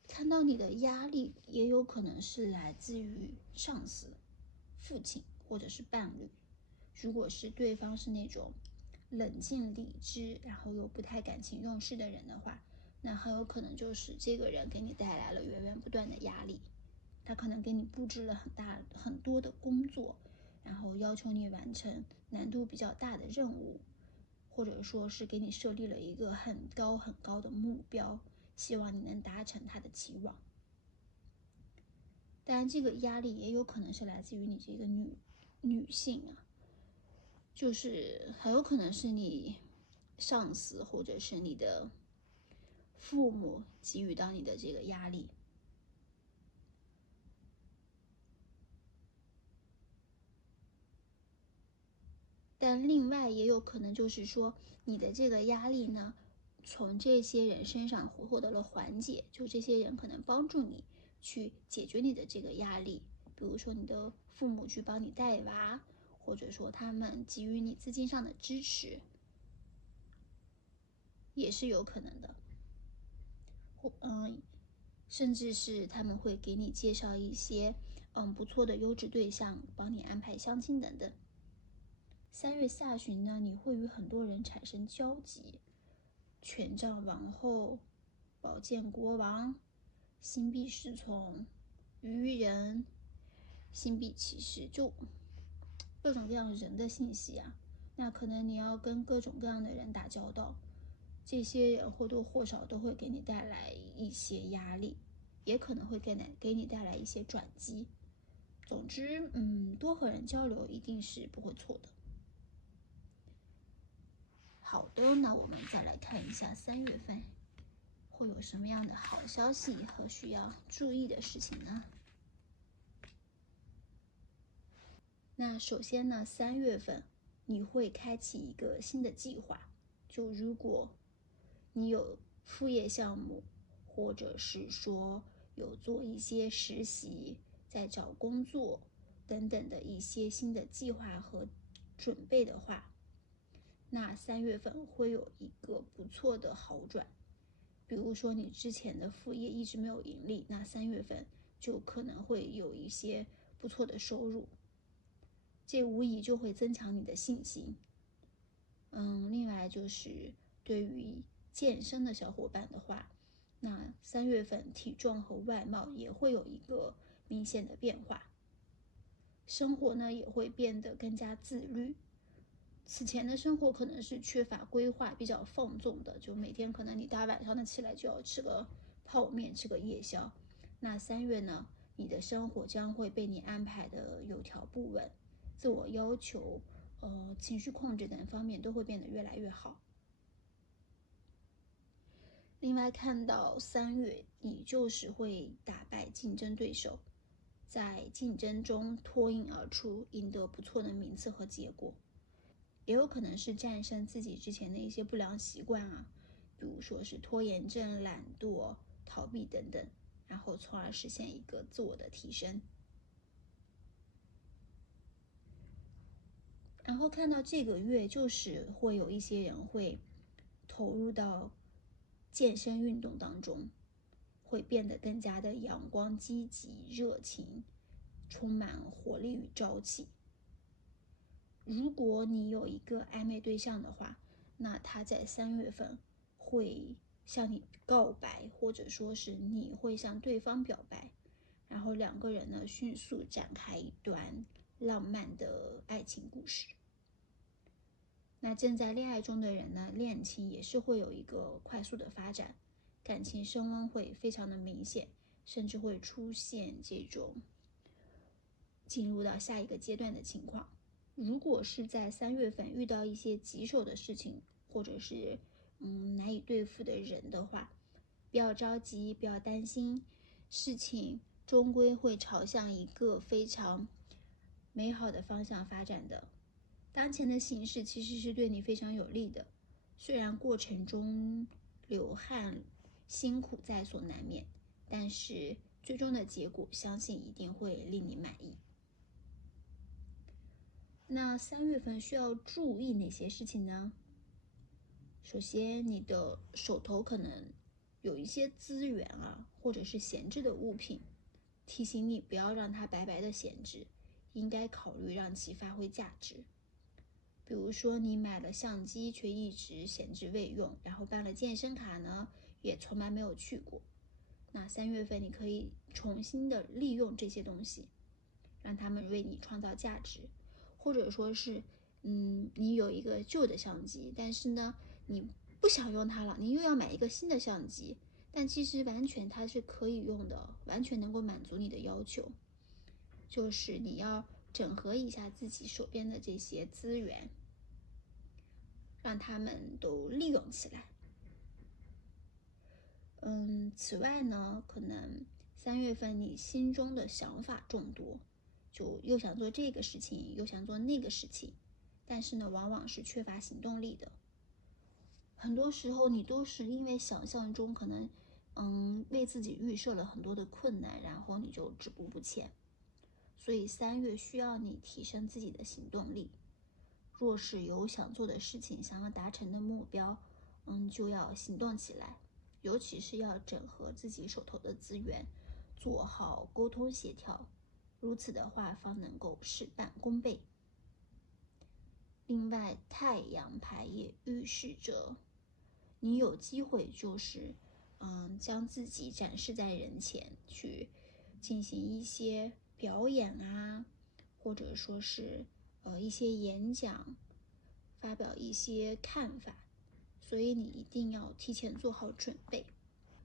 看到你的压力也有可能是来自于上司、父亲或者是伴侣。如果是对方是那种冷静理智，然后又不太感情用事的人的话，那很有可能就是这个人给你带来了源源不断的压力。他可能给你布置了很多的工作，然后要求你完成难度比较大的任务，或者说是给你设立了一个很高很高的目标，希望你能达成他的期望。当然这个压力也有可能是来自于你这个女性啊，就是很有可能是你上司或者是你的父母给予到你的这个压力。但另外也有可能就是说，你的这个压力呢，从这些人身上获得了缓解，就这些人可能帮助你去解决你的这个压力，比如说你的父母去帮你带娃，或者说他们给予你资金上的支持，也是有可能的。甚至是他们会给你介绍一些不错的优质对象，帮你安排相亲等等。3月下旬呢，你会与很多人产生交集，权杖王后、宝剑国王、星币侍从、愚人、星币骑士，就各种各样人的信息啊。那可能你要跟各种各样的人打交道，这些人或多或少都会给你带来一些压力，也可能会给你带来一些转机。总之，多和人交流一定是不会错的。好的，那我们再来看一下3月份会有什么样的好消息和需要注意的事情呢？那首先呢，3月份你会开启一个新的计划，就如果你有副业项目，或者是说有做一些实习，在找工作等等的一些新的计划和准备的话，那3月份会有一个不错的好转。比如说你之前的副业一直没有盈利，那3月份就可能会有一些不错的收入，这无疑就会增强你的信心。另外就是对于健身的小伙伴的话，那3月份体重和外貌也会有一个明显的变化，生活呢也会变得更加自律。此前的生活可能是缺乏规划，比较放纵的，就每天可能你大晚上的起来就要吃个泡面，吃个夜宵。那3月呢，你的生活将会被你安排的有条不紊，自我要求、情绪控制等方面都会变得越来越好。另外看到3月，你就是会打败竞争对手，在竞争中脱颖而出，赢得不错的名次和结果。也有可能是战胜自己之前的一些不良习惯啊，比如说是拖延症、懒惰、逃避等等，然后从而实现一个自我的提升。然后看到这个月就是会有一些人会投入到健身运动当中，会变得更加的阳光、积极、热情，充满活力与朝气。如果你有一个暧昧对象的话，那他在3月份会向你告白，或者说是你会向对方表白，然后2个人呢迅速展开一段浪漫的爱情故事。那正在恋爱中的人呢，恋情也是会有一个快速的发展，感情升温会非常的明显，甚至会出现这种进入到下一个阶段的情况。如果是在3月份遇到一些棘手的事情，或者是难以对付的人的话，不要着急，不要担心，事情终归会朝向一个非常美好的方向发展的。当前的形势其实是对你非常有利的，虽然过程中流汗辛苦在所难免，但是最终的结果相信一定会令你满意。那3月份需要注意哪些事情呢？首先，你的手头可能有一些资源啊，或者是闲置的物品，提醒你不要让它白白的闲置，应该考虑让其发挥价值。比如说你买了相机却一直闲置未用，然后办了健身卡呢，也从来没有去过。那3月份你可以重新的利用这些东西，让他们为你创造价值。或者说是你有一个旧的相机，但是呢你不想用它了，你又要买一个新的相机，但其实完全它是可以用的，完全能够满足你的要求。就是你要整合一下自己手边的这些资源，让他们都利用起来。此外呢，可能3月份你心中的想法众多，就又想做这个事情，又想做那个事情，但是呢，往往是缺乏行动力的。很多时候你都是因为想象中可能为自己预设了很多的困难，然后你就止步不前。所以3月需要你提升自己的行动力。若是有想做的事情，想要达成的目标，就要行动起来，尤其是要整合自己手头的资源，做好沟通协调，如此的话方能够事半功倍。另外，太阳牌也预示着你有机会就是将自己展示在人前，去进行一些表演啊，或者说是一些演讲，发表一些看法，所以你一定要提前做好准备。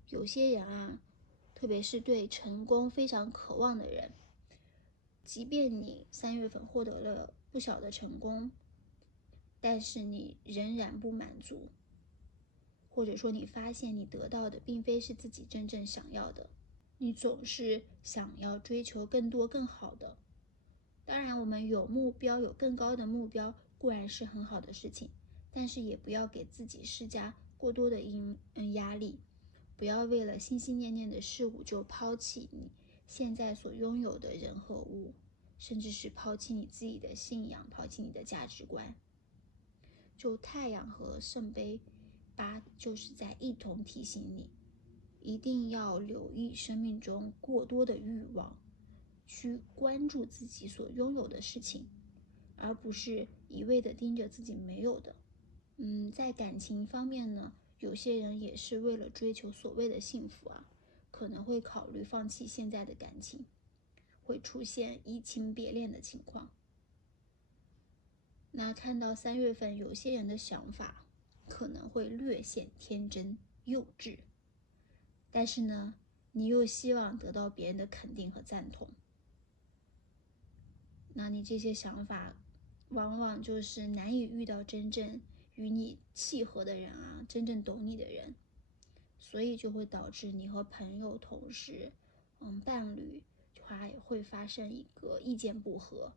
有些人啊，特别是对成功非常渴望的人，即便你3月份获得了不小的成功，但是你仍然不满足，或者说你发现你得到的并非是自己真正想要的，你总是想要追求更多更好的。当然我们有目标，有更高的目标固然是很好的事情，但是也不要给自己施加过多的压力，不要为了心心念念的事物就抛弃你现在所拥有的人和物，甚至是抛弃你自己的信仰，抛弃你的价值观。就太阳和圣杯8就是在一同提醒你，一定要留意生命中过多的欲望，去关注自己所拥有的事情，而不是一味的盯着自己没有的。在感情方面呢，有些人也是为了追求所谓的幸福啊，可能会考虑放弃现在的感情，会出现移情别恋的情况。那看到3月份有些人的想法可能会略显天真幼稚，但是呢，你又希望得到别人的肯定和赞同，那你这些想法往往就是难以遇到真正与你契合的人啊，真正懂你的人，所以就会导致你和朋友、同事、伴侣还会发生一个意见不合，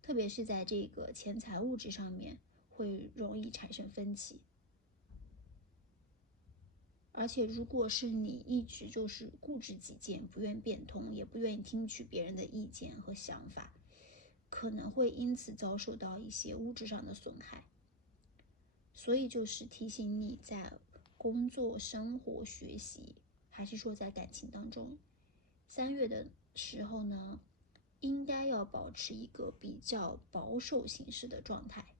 特别是在这个钱财物质上面会容易产生分歧。而且如果是你一直就是固执己见，不愿变通，也不愿意听取别人的意见和想法，可能会因此遭受到一些物质上的损害。所以就是提醒你在工作、生活、学习，还是说在感情当中，3月的时候呢，应该要保持一个比较保守形式的状态，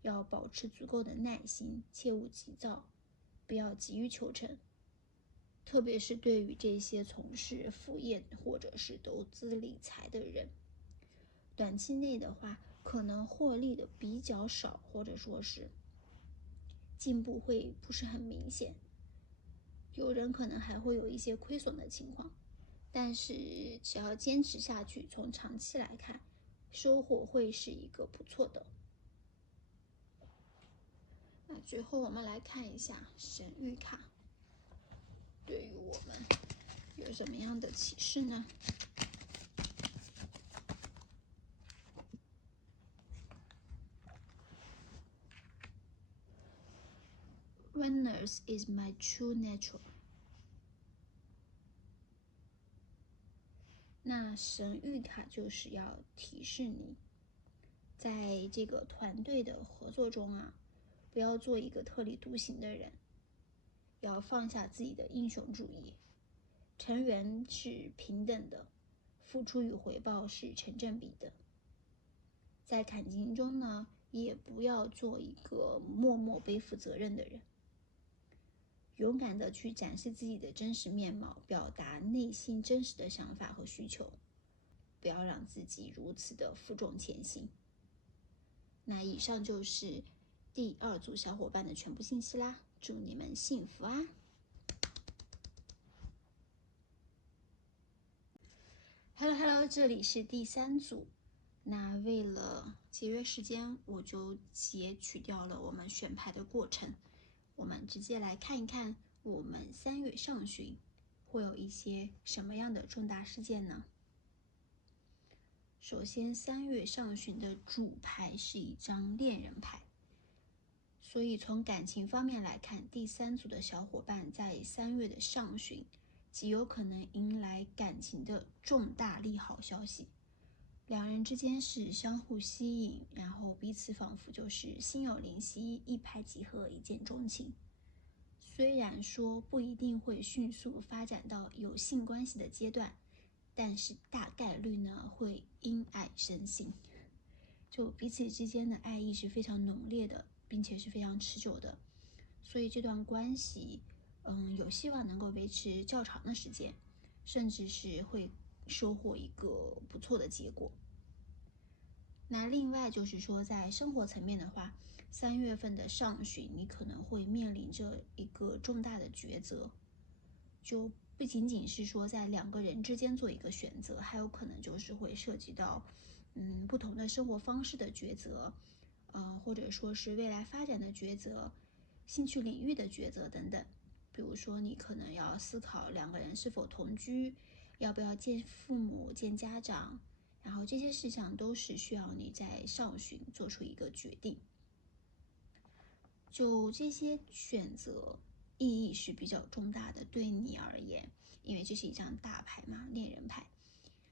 要保持足够的耐心，切勿急躁，不要急于求成。特别是对于这些从事副业或者是投资理财的人，短期内的话可能获利的比较少，或者说是进步会不是很明显，有人可能还会有一些亏损的情况，但是只要坚持下去，从长期来看，收获会是一个不错的。那最后我们来看一下神谕卡对于我们有什么样的启示呢？Venus is my true nature。那神谕卡就是要提示你，在这个团队的合作中啊，不要做一个特立独行的人，要放下自己的英雄主义。成员是平等的，付出与回报是成正比的。在感情中呢，也不要做一个默默背负责任的人，勇敢的去展示自己的真实面貌，表达内心真实的想法和需求，不要让自己如此的负重前行。那以上就是第2组小伙伴的全部信息啦，祝你们幸福啊！Hello， 这里是第3组。那为了节约时间，我就截取掉了我们选牌的过程。我们直接来看一看，我们3月上旬会有一些什么样的重大事件呢？首先，3月上旬的主牌是一张恋人牌，所以从感情方面来看，第3组的小伙伴在3月的上旬极有可能迎来感情的重大利好消息。两人之间是相互吸引，然后彼此仿佛就是心有灵犀，一拍即合，一见钟情。虽然说不一定会迅速发展到有性关系的阶段，但是大概率呢会因爱生性，就彼此之间的爱意是非常浓烈的，并且是非常持久的，所以这段关系有希望能够维持较长的时间，甚至是会收获一个不错的结果。那另外就是说，在生活层面的话，3月份的上旬你可能会面临着一个重大的抉择，就不仅仅是说在2个人之间做一个选择，还有可能就是会涉及到不同的生活方式的抉择，或者说是未来发展的抉择，兴趣领域的抉择等等。比如说你可能要思考2个人是否同居，要不要见父母见家长，然后这些事项都是需要你在上旬做出一个决定。就这些选择意义是比较重大的，对你而言，因为这是一张大牌嘛，恋人牌，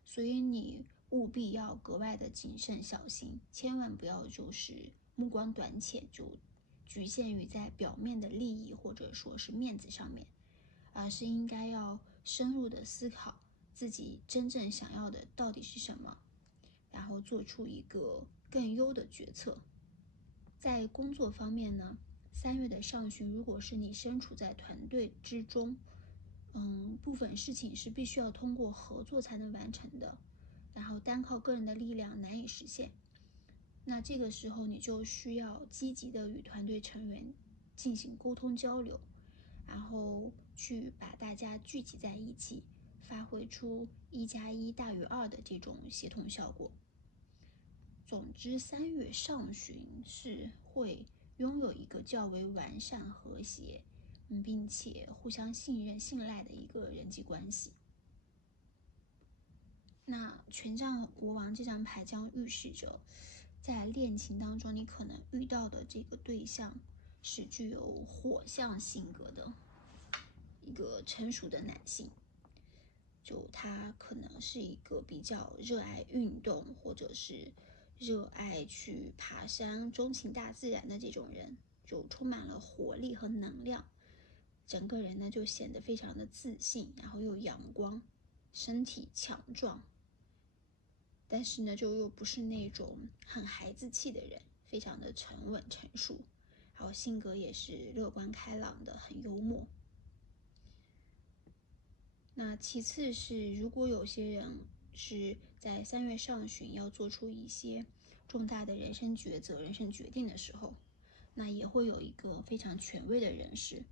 所以你务必要格外的谨慎小心，千万不要就是目光短浅，就局限于在表面的利益或者说是面子上面，而是应该要深入的思考自己真正想要的到底是什么，然后做出一个更优的决策。在工作方面呢，3月的上旬如果是你身处在团队之中，部分事情是必须要通过合作才能完成的，然后单靠个人的力量难以实现。那这个时候你就需要积极的与团队成员进行沟通交流，然后去把大家聚集在一起，发挥出1+1大于2的这种协同效果。总之，3月上旬是会拥有一个较为完善和谐，并且互相信任信赖的一个人际关系。那权杖国王这张牌将预示着，在恋情当中你可能遇到的这个对象是具有火象性格的一个成熟的男性，就他可能是一个比较热爱运动，或者是热爱去爬山，钟情大自然的这种人，就充满了活力和能量，整个人呢就显得非常的自信，然后又阳光，身体强壮，但是呢就又不是那种很孩子气的人，非常的沉稳成熟，然后性格也是乐观开朗的，很幽默。那其次是，如果有些人是在3月上旬要做出一些重大的人生抉择、人生决定的时候，那也会有一个非常权威的人士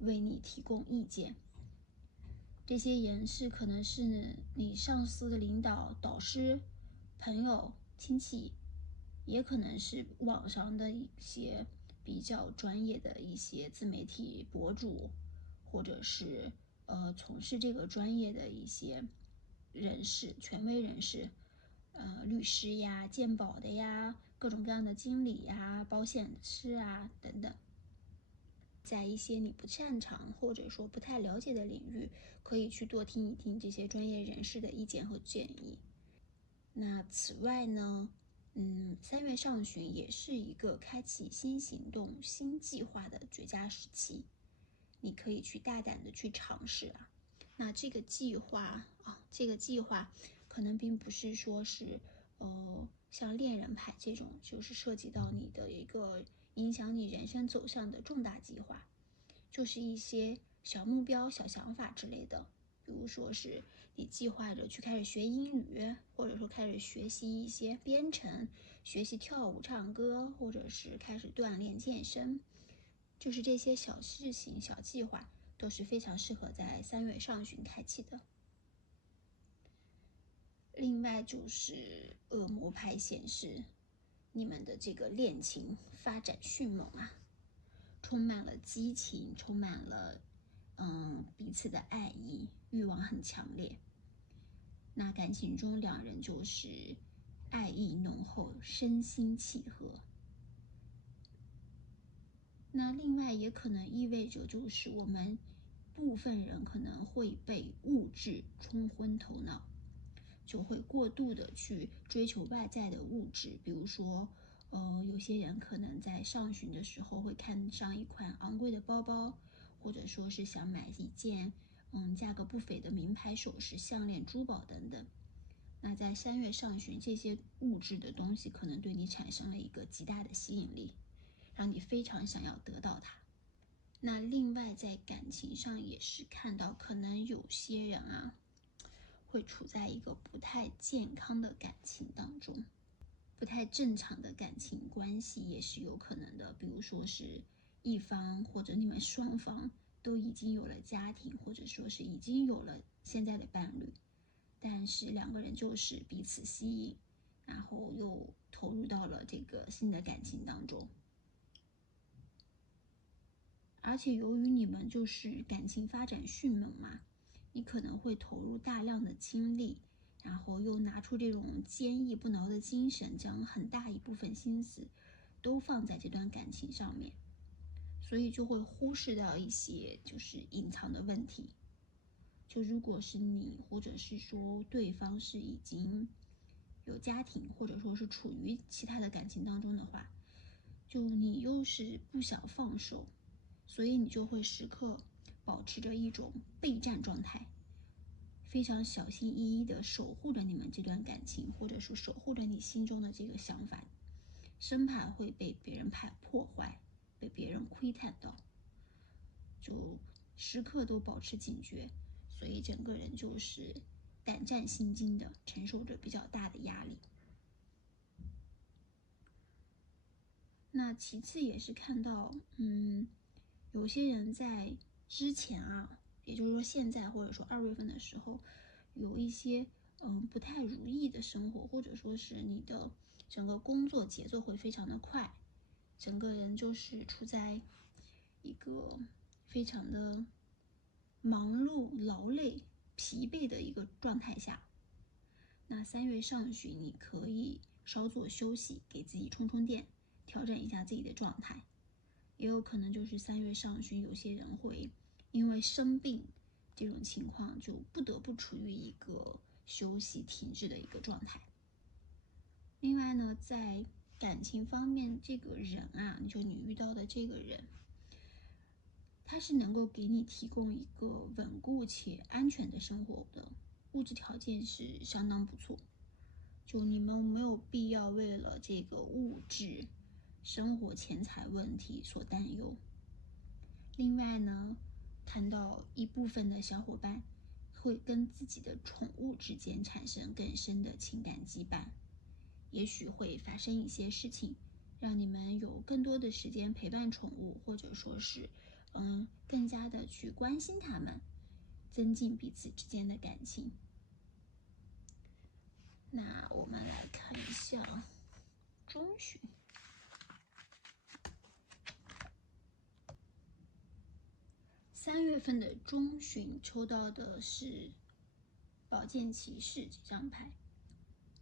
为你提供意见。这些人士可能是你上司的领导、导师、朋友、亲戚，也可能是网上的一些比较专业的一些自媒体博主，或者是从事这个专业的一些人士、权威人士，律师呀、鉴宝的呀、各种各样的经理呀、保险师啊等等。在一些你不擅长或者说不太了解的领域，可以去多听一听这些专业人士的意见和建议。那此外呢，3月上旬也是一个开启新行动、新计划的绝佳时期，你可以去大胆的去尝试啊。那这个计划可能并不是说是像恋人牌这种，就是涉及到你的一个影响你人生走向的重大计划，就是一些小目标、小想法之类的。比如说是你计划着去开始学英语，或者说开始学习一些编程，学习跳舞、唱歌，或者是开始锻炼健身，就是这些小事情、小计划都是非常适合在3月上旬开启的。另外就是恶魔牌显示，你们的这个恋情发展迅猛啊，充满了激情，充满了彼此的爱意，欲望很强烈。那感情中两人就是爱意浓厚，身心契合。那另外也可能意味着，就是我们部分人可能会被物质冲昏头脑，就会过度的去追求外在的物质，比如说，有些人可能在上旬的时候会看上一款昂贵的包包，或者说是想买一件价格不菲的名牌首饰、项链、珠宝等等。那在3月上旬，这些物质的东西可能对你产生了一个极大的吸引力，让你非常想要得到它。那另外在感情上也是看到，可能有些人啊，会处在一个不太健康的感情当中，不太正常的感情关系也是有可能的。比如说是一方或者你们双方都已经有了家庭，或者说是已经有了现在的伴侣，但是两个人就是彼此吸引，然后又投入到了这个新的感情当中。而且由于你们就是感情发展迅猛嘛，你可能会投入大量的精力，然后又拿出这种坚毅不挠的精神，将很大一部分心思都放在这段感情上面，所以就会忽视到一些就是隐藏的问题。就如果是你，或者是说对方是已经有家庭，或者说是处于其他的感情当中的话，就你又是不想放手，所以你就会时刻保持着一种备战状态，非常小心翼翼地守护着你们这段感情，或者说守护着你心中的这个想法，生怕会被别人破坏，被别人窥探到，就时刻都保持警觉，所以整个人就是胆战心惊的，承受着比较大的压力。那其次也是看到，有些人在之前啊，也就是说现在或者说2月份的时候，有一些不太如意的生活，或者说是你的整个工作节奏会非常的快，整个人就是处在一个非常的忙碌、劳累、疲惫的一个状态下。那3月上旬你可以稍作休息，给自己充充电，调整一下自己的状态。也有可能就是3月上旬，有些人会因为生病这种情况，就不得不处于一个休息停滞的一个状态。另外呢，在感情方面，这个人啊，就你遇到的这个人，他是能够给你提供一个稳固且安全的生活的，物质条件是相当不错，就你们没有必要为了这个物质生活钱财问题所担忧。另外呢，看到一部分的小伙伴会跟自己的宠物之间产生更深的情感羁绊，也许会发生一些事情，让你们有更多的时间陪伴宠物，或者说是更加的去关心它们，增进彼此之间的感情。那我们来看一下中旬。3月份的中旬抽到的是宝剑骑士这张牌。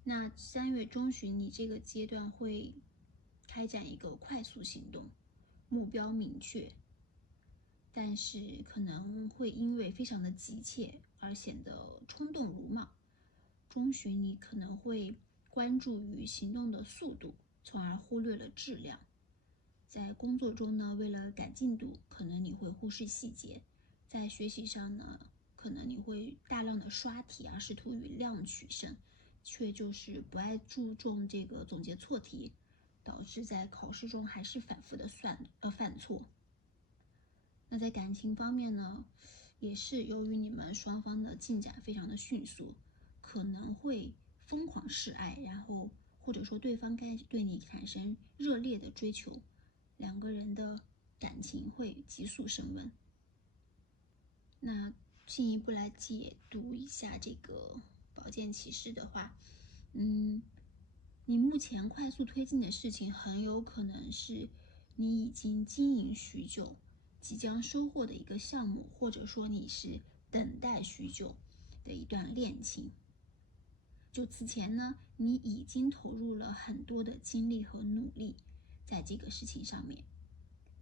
那3月中旬，你这个阶段会开展一个快速行动，目标明确，但是可能会因为非常的急切而显得冲动鲁莽。中旬你可能会关注于行动的速度，从而忽略了质量。在工作中呢，为了赶进度，可能你会忽视细节；在学习上呢，可能你会大量的刷题啊，试图以量取胜，却就是不爱注重这个总结错题，导致在考试中还是反复的犯错。那在感情方面呢，也是由于你们双方的进展非常的迅速，可能会疯狂示爱，然后或者说对方该对你产生热烈的追求，两个人的感情会急速升温。那进一步来解读一下这个宝剑骑士的话，你目前快速推进的事情很有可能是你已经经营许久，即将收获的一个项目，或者说你是等待许久的一段恋情。就此前呢，你已经投入了很多的精力和努力在这个事情上面。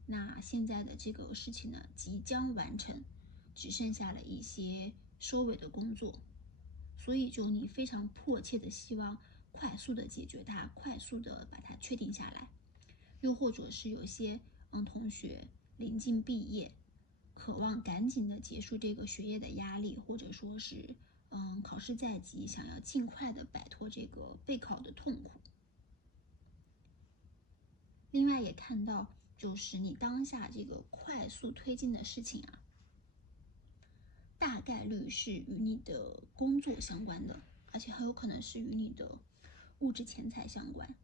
那现在的这个事情呢，即将完成，只剩下了一些收尾的工作，所以就你非常迫切的希望快速的解决它，快速的把它确定下来。又或者是有些同学临近毕业，渴望赶紧的结束这个学业的压力，或者说是考试在即，想要尽快的摆脱这个备考的痛苦。另外也看到，就是你当下这个快速推进的事情啊，大概率是与你的工作相关的，而且很有可能是与你的物质钱财相关。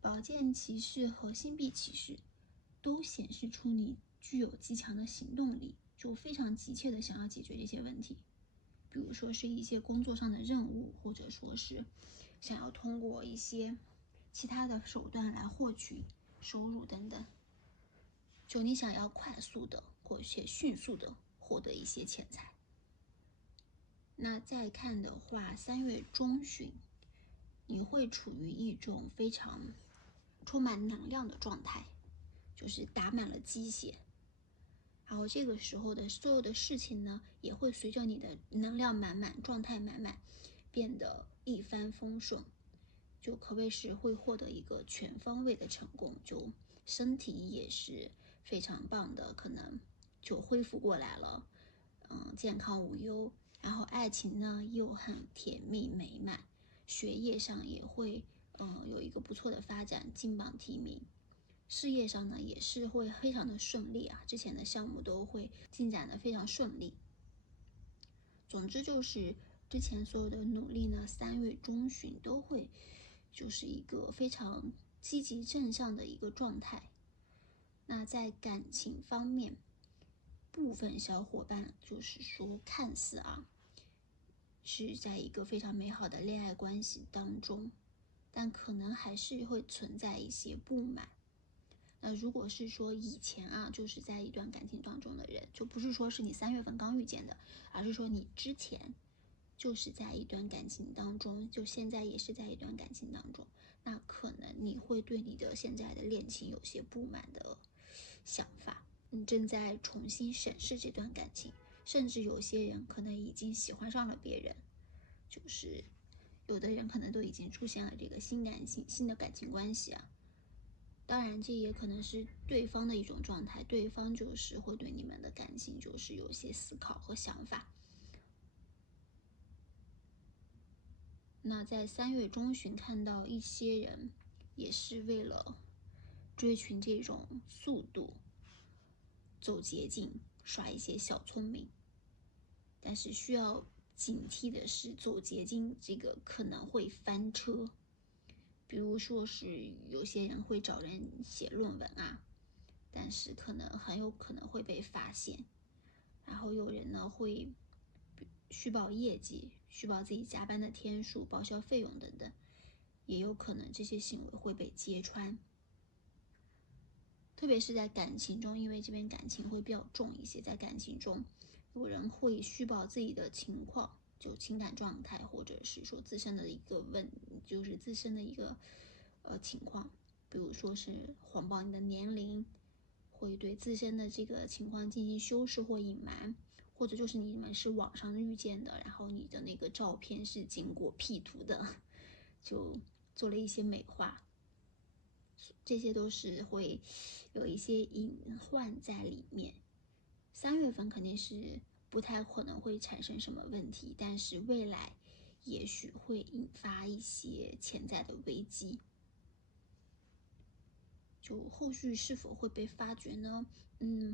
宝剑骑士和星币骑士都显示出你具有极强的行动力，就非常急切的想要解决这些问题，比如说是一些工作上的任务，或者说是想要通过一些其他的手段来获取收入等等，就你想要快速的或且迅速的获得一些钱财。那再看的话，3月中旬你会处于一种非常充满能量的状态，就是打满了鸡血，然后这个时候的所有的事情呢，也会随着你的能量满满、状态满满，变得一帆风顺，就可谓是会获得一个全方位的成功，就身体也是非常棒的，可能就恢复过来了，健康无忧，然后爱情呢又很甜蜜美满，学业上也会有一个不错的发展，金榜题名。事业上呢也是会非常的顺利啊，之前的项目都会进展的非常顺利。总之就是之前所有的努力呢，3月中旬都会就是一个非常积极正向的一个状态。那在感情方面，部分小伙伴就是说看似是在一个非常美好的恋爱关系当中，但可能还是会存在一些不满。那如果是说以前就是在一段感情当中的人，就不是说是你3月份刚遇见的，而是说你之前就是在一段感情当中，就现在也是在一段感情当中，那可能你会对你的现在的恋情有些不满的想法，你正在重新审视这段感情，甚至有些人可能已经喜欢上了别人，就是有的人可能都已经出现了这个新的感情关系当然这也可能是对方的一种状态，对方就是会对你们的感情就是有些思考和想法。那在3月中旬看到一些人也是为了追寻这种速度，走捷径，耍一些小聪明，但是需要警惕的是，走捷径这个可能会翻车。比如说是有些人会找人写论文但是很有可能会被发现，然后有人呢会虚报业绩，虚报自己加班的天数、报销费用等等，也有可能这些行为会被揭穿。特别是在感情中，因为这边感情会比较重一些，在感情中，有人会虚报自己的情况，就情感状态，或者是说自身的一个就是自身的一个情况，比如说是谎报你的年龄，会对自身的这个情况进行修饰或隐瞒，或者就是你们是网上遇见的，然后你的那个照片是经过 P 图的，就做了一些美化，这些都是会有一些隐患在里面。3月份肯定是不太可能会产生什么问题，但是未来也许会引发一些潜在的危机。就后续是否会被发觉呢？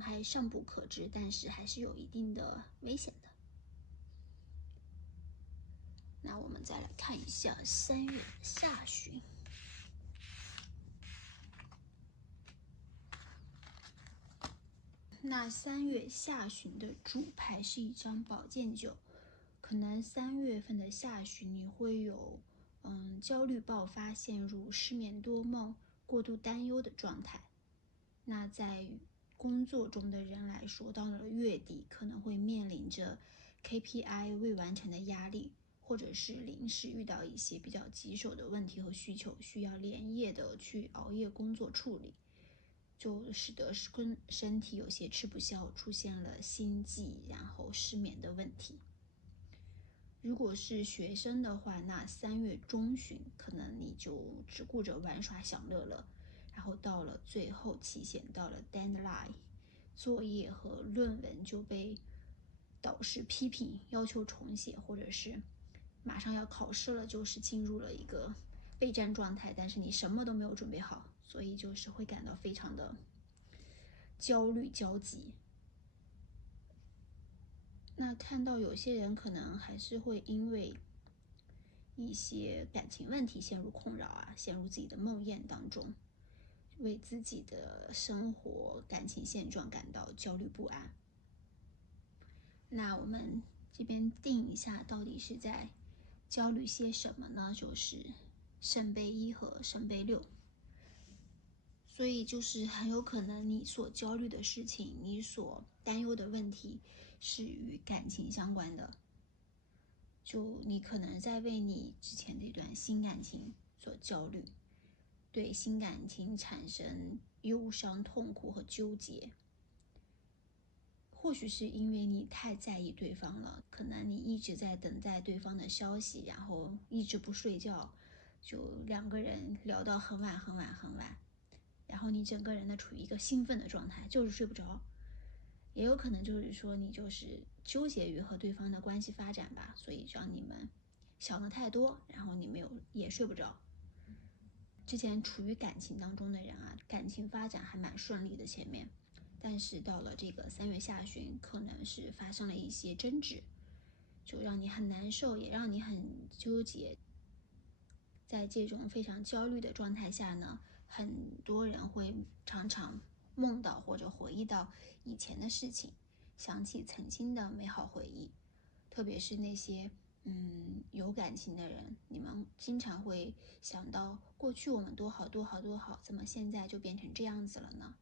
还尚不可知，但是还是有一定的危险的。那我们再来看一下3月下旬。那3月下旬的主牌是一张宝剑9，可能3月份的下旬你会有焦虑爆发，陷入失眠多梦、过度担忧的状态。那在工作中的人来说，到了月底可能会面临着 KPI 未完成的压力，或者是临时遇到一些比较棘手的问题和需求，需要连夜的去熬夜工作处理，就使得身体有些吃不消，出现了心悸然后失眠的问题。如果是学生的话，那3月中旬可能你就只顾着玩耍享乐了，然后到了最后期限，到了 deadline， 作业和论文就被导师批评，要求重写，或者是马上要考试了，就是进入了一个备战状态，但是你什么都没有准备好，所以就是会感到非常的焦虑焦急。那看到有些人可能还是会因为一些感情问题陷入困扰啊，陷入自己的梦魇当中，为自己的生活感情现状感到焦虑不安。那我们这边定一下到底是在焦虑些什么呢？就是圣杯1和圣杯6。所以就是很有可能你所焦虑的事情，你所担忧的问题是与感情相关的，就你可能在为你之前的一段新感情所焦虑，对新感情产生忧伤、痛苦和纠结。或许是因为你太在意对方了，可能你一直在等待对方的消息，然后一直不睡觉，就2个人聊到很晚很晚很晚，然后你整个人呢处于一个兴奋的状态，就是睡不着。也有可能就是说你就是纠结于和对方的关系发展吧，所以让你们想的太多，然后你们也睡不着。之前处于感情当中的人啊，感情发展还蛮顺利的前面，但是到了这个3月下旬，可能是发生了一些争执，就让你很难受，也让你很纠结。在这种非常焦虑的状态下呢，很多人会常常梦到或者回忆到以前的事情，想起曾经的美好回忆，特别是那些有感情的人，你们经常会想到过去我们多好多好多好，怎么现在就变成这样子了呢？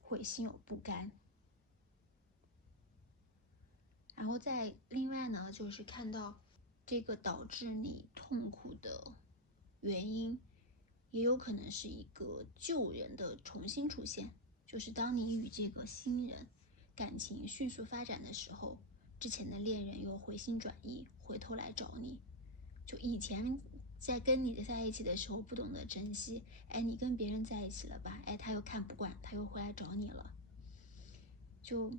会心有不甘。然后再另外呢，就是看到这个导致你痛苦的原因，也有可能是一个旧人的重新出现，就是当你与这个新人感情迅速发展的时候，之前的恋人又回心转意，回头来找你。就以前在跟你在一起的时候不懂得珍惜，你跟别人在一起了吧，他又看不惯，他又回来找你了，就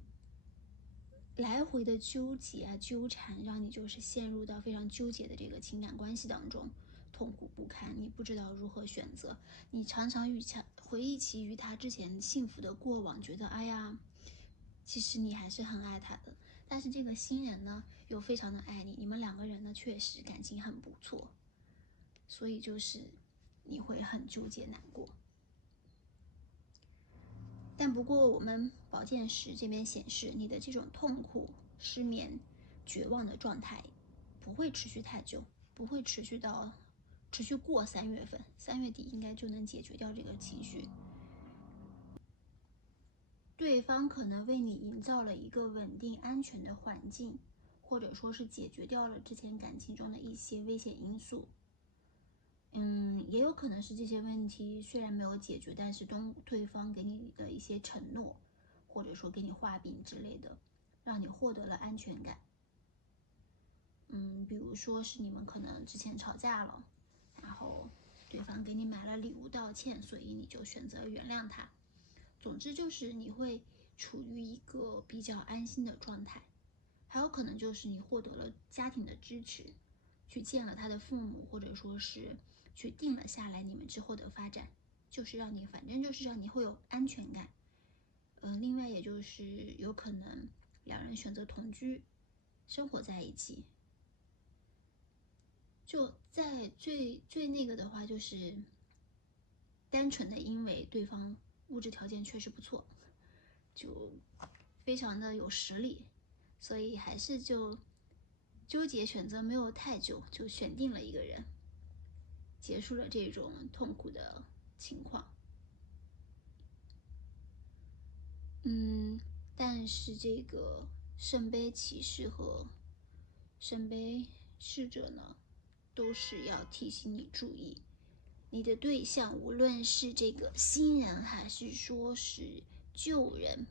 来回的纠结啊纠缠，让你就是陷入到非常纠结的这个情感关系当中，痛苦不堪，你不知道如何选择，你常常回忆起与他之前幸福的过往，觉得哎呀，其实你还是很爱他的，但是这个新人呢又非常的爱你，你们2个人呢确实感情很不错，所以就是你会很纠结难过。但不过我们宝剑10这边显示，你的这种痛苦、失眠、绝望的状态不会持续太久，不会持续到持续过3月份，3月底应该就能解决掉这个情绪。对方可能为你营造了一个稳定安全的环境，或者说是解决掉了之前感情中的一些危险因素。也有可能是这些问题虽然没有解决，但是对方给你的一些承诺，或者说给你画饼之类的，让你获得了安全感。比如说是你们可能之前吵架了，然后对方给你买了礼物道歉，所以你就选择原谅他。总之就是你会处于一个比较安心的状态。还有可能就是你获得了家庭的支持，去见了他的父母，或者说是去定了下来你们之后的发展，反正就是让你会有安全感。另外也就是有可能两人选择同居，生活在一起。就在最那个的话，就是单纯的因为对方物质条件确实不错，就非常的有实力，所以还是就纠结选择没有太久，就选定了一个人，结束了这种痛苦的情况。但是这个圣杯骑士和圣杯侍者呢，都是要提醒你注意，你的对象无论是这个新人还是说是旧人，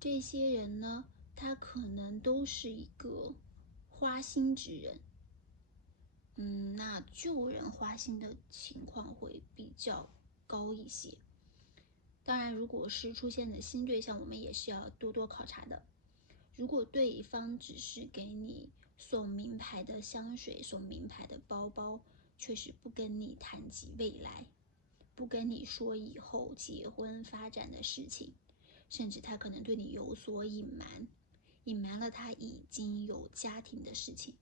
这些人呢，他可能都是一个花心之人。那旧人花心的情况会比较高一些。当然，如果是出现的新对象，我们也是要多多考察的。如果对方只是给你送名牌的香水、送名牌的包包，确实不跟你谈及未来，不跟你说以后结婚发展的事情，甚至他可能对你有所隐瞒，隐瞒了他已经有家庭的事情，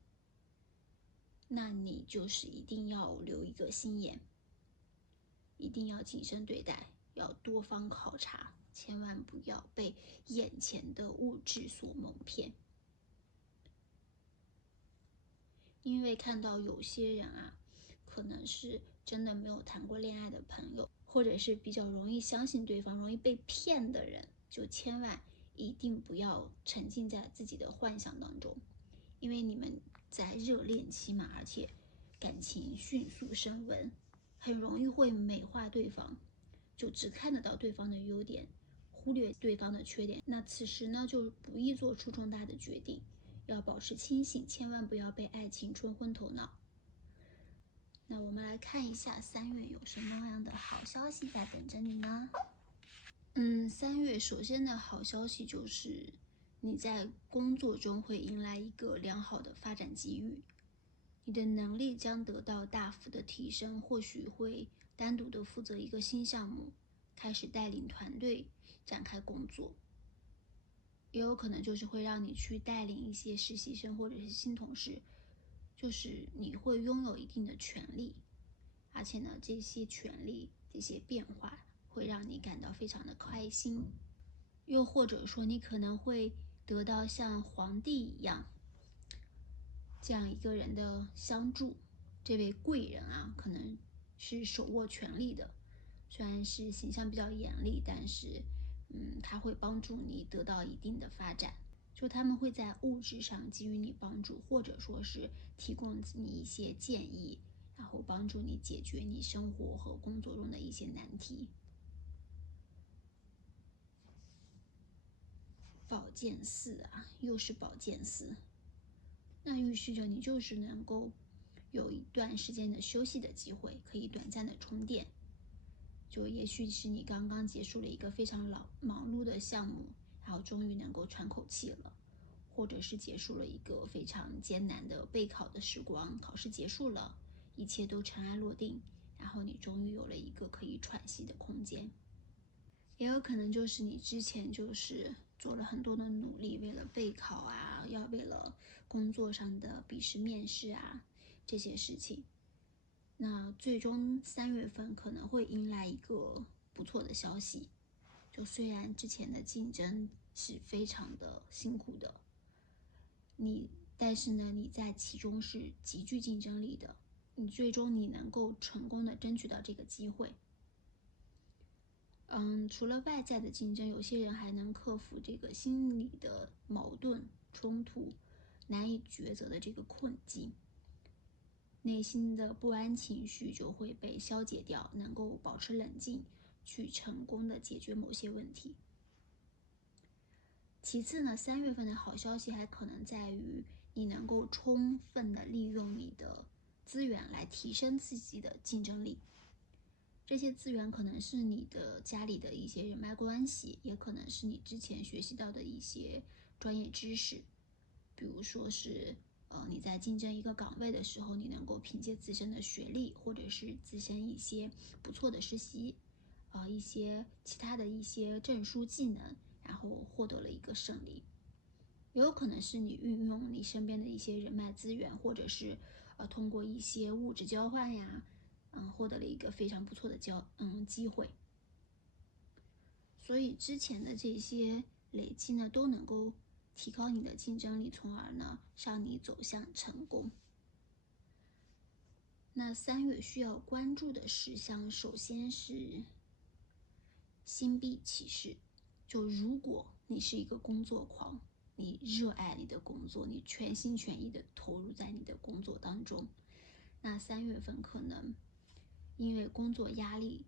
那你就是一定要留一个心眼，一定要谨慎对待，要多方考察，千万不要被眼前的物质所蒙骗。因为看到有些人啊，可能是真的没有谈过恋爱的朋友，或者是比较容易相信对方、容易被骗的人，就千万一定不要沉浸在自己的幻想当中，因为你们在热恋期嘛，而且感情迅速升温，很容易会美化对方，就只看得到对方的优点，忽略对方的缺点。那此时呢，就不易做出重大的决定，要保持清醒，千万不要被爱情冲昏头脑。那我们来看一下3月有什么样的好消息在等着你呢？3月首先的好消息就是你在工作中会迎来一个良好的发展机遇，你的能力将得到大幅的提升，或许会单独的负责一个新项目，开始带领团队展开工作，也有可能就是会让你去带领一些实习生或者是新同事，就是你会拥有一定的权利，而且呢，这些权利、这些变化会让你感到非常的开心。又或者说，你可能会得到像皇帝一样这样一个人的相助，这位贵人啊，可能是手握权力的，虽然是形象比较严厉，但是他会帮助你得到一定的发展。就他们会在物质上给予你帮助，或者说是提供你一些建议，然后帮助你解决你生活和工作中的一些难题。宝剑四啊，又是宝剑四，那预示着你就是能够有一段时间的休息的机会，可以短暂的充电。就也许是你刚刚结束了一个非常忙碌的项目，然后终于能够喘口气了，或者是结束了一个非常艰难的备考的时光，考试结束了，一切都尘埃落定，然后你终于有了一个可以喘息的空间。也有可能就是你之前就是做了很多的努力，为了备考啊，为了工作上的笔试面试啊这些事情，那最终3月份可能会迎来一个不错的消息。就虽然之前的竞争是非常的辛苦的，但是呢，你在其中是极具竞争力的，最终你能够成功的争取到这个机会。除了外在的竞争，有些人还能克服这个心理的矛盾冲突，难以抉择的这个困境，内心的不安情绪就会被消解掉，能够保持冷静，去成功的解决某些问题。其次呢，3月份的好消息还可能在于你能够充分的利用你的资源来提升自己的竞争力。这些资源可能是你的家里的一些人脉关系，也可能是你之前学习到的一些专业知识，比如说是你在竞争一个岗位的时候，你能够凭借自身的学历，或者是自身一些不错的实习，一些其他的一些证书技能，然后获得了一个胜利。也有可能是你运用你身边的一些人脉资源，或者是通过一些物质交换呀，获得了一个非常不错的机会。所以之前的这些累积呢，都能够提高你的竞争力，从而呢让你走向成功。那3月需要关注的事项，首先是星币启示。就如果你是一个工作狂，你热爱你的工作，你全心全意的投入在你的工作当中，那3月份可能因为工作压力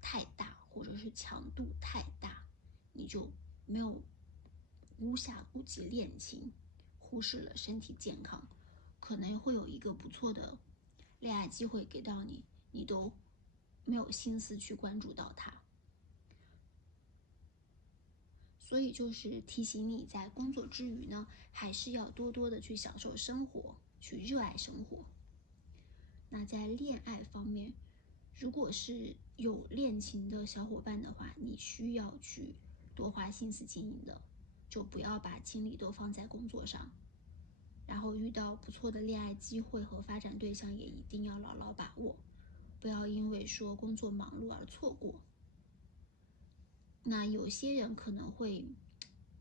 太大，或者是强度太大，你就没有无暇顾及恋情，忽视了身体健康，可能会有一个不错的恋爱机会给到你，你都没有心思去关注到它。所以就是提醒你在工作之余呢，还是要多多的去享受生活，去热爱生活。那在恋爱方面，如果是有恋情的小伙伴的话，你需要去多花心思经营的，就不要把精力都放在工作上。然后遇到不错的恋爱机会和发展对象，也一定要牢牢把握，不要因为说工作忙碌而错过。那有些人可能会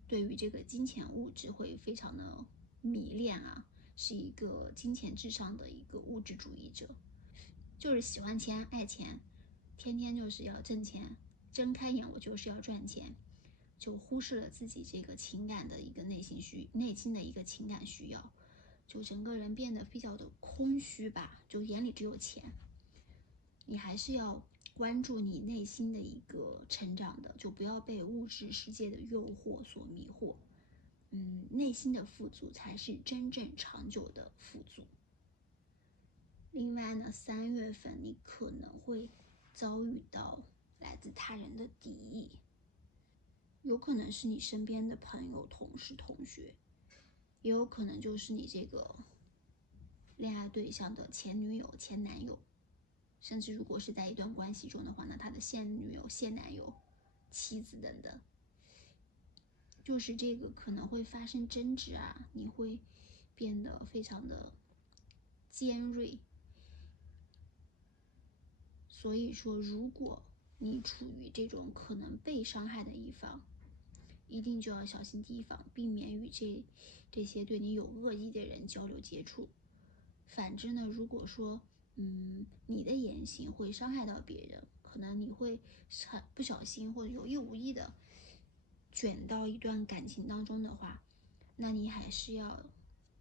对于这个金钱物质会非常的迷恋啊，是一个金钱至上的一个物质主义者，就是喜欢钱爱钱，天天就是要挣钱，睁开眼我就是要赚钱，就忽视了自己这个情感的一个内心的一个情感需要，就整个人变得比较的空虚吧，就眼里只有钱。你还是要关注你内心的一个成长的，就不要被物质世界的诱惑所迷惑。内心的富足才是真正长久的富足。另外呢，3月份你可能会遭遇到来自他人的敌意，有可能是你身边的朋友、同事、同学，也有可能就是你这个恋爱对象的前女友、前男友。甚至如果是在一段关系中的话，那他的现女友、现男友、妻子等等，就是这个可能会发生争执啊，你会变得非常的尖锐。所以说，如果你处于这种可能被伤害的一方，一定就要小心提防，避免与这些对你有恶意的人交流接触。反之呢，如果说你的言行会伤害到别人，可能你会不小心或者有意无意的卷到一段感情当中的话，那你还是要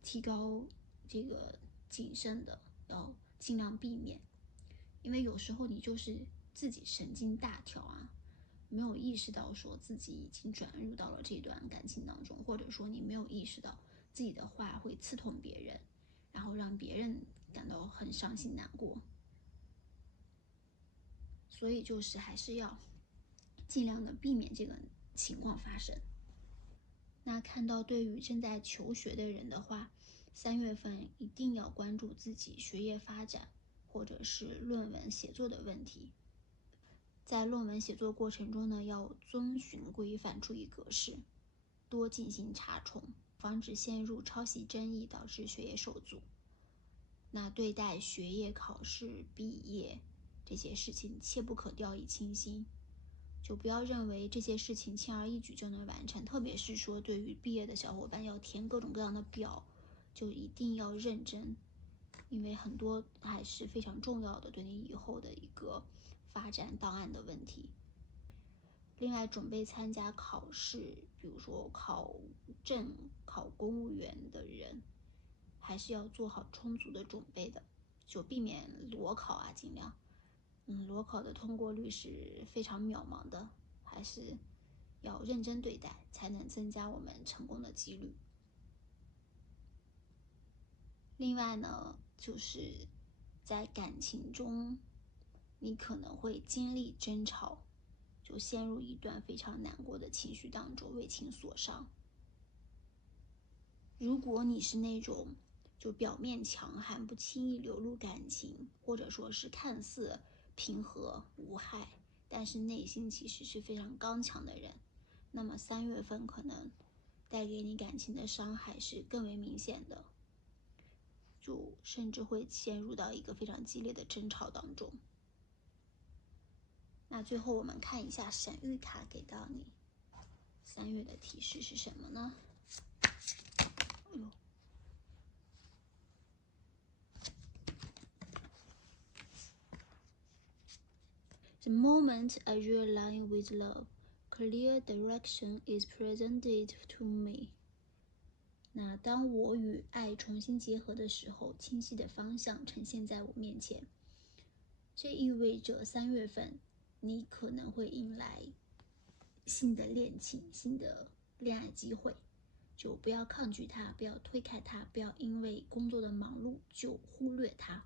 提高这个谨慎的，要尽量避免。因为有时候你就是自己神经大条啊，没有意识到说自己已经转入到了这段感情当中，或者说你没有意识到自己的话会刺痛别人，然后让别人感到很伤心难过。所以就是还是要尽量的避免这个情况发生。那看到对于正在求学的人的话，3月份一定要关注自己学业发展或者是论文写作的问题。在论文写作过程中呢，要遵循规范，注意格式，多进行查重，防止陷入抄袭争议导致学业受阻。那对待学业、考试、毕业这些事情，切不可掉以轻心，就不要认为这些事情轻而易举就能完成。特别是说对于毕业的小伙伴，要填各种各样的表，就一定要认真，因为很多还是非常重要的，对你以后的一个发展档案的问题。另外，准备参加考试，比如说考证、考公务员的人，还是要做好充足的准备的，就避免裸考啊，尽量。裸考的通过率是非常渺茫的，还是要认真对待，才能增加我们成功的几率。另外呢，就是在感情中，你可能会经历争吵，就陷入一段非常难过的情绪当中，为情所伤。如果你是那种就表面强悍，不轻易流露感情，或者说是看似平和无害，但是内心其实是非常刚强的人，那么3月份可能带给你感情的伤害是更为明显的，就甚至会陷入到一个非常激烈的争吵当中。那最后我们看一下神谕卡给到你3月的提示是什么呢？The moment I realign with love, clear direction is presented to me. 那当我与爱重新结合的时候，清晰的方向呈现在我面前。这意味着3月份你可能会迎来新的恋情、新的恋爱机会，就不要抗拒它，不要推开它，不要因为工作的忙碌就忽略它，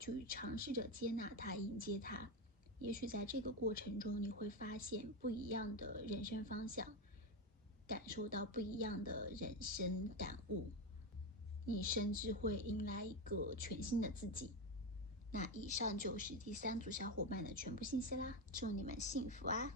去尝试着接纳它、迎接它。也许在这个过程中，你会发现不一样的人生方向，感受到不一样的人生感悟，你甚至会迎来一个全新的自己。那以上就是第3组小伙伴的全部信息啦，祝你们幸福啊！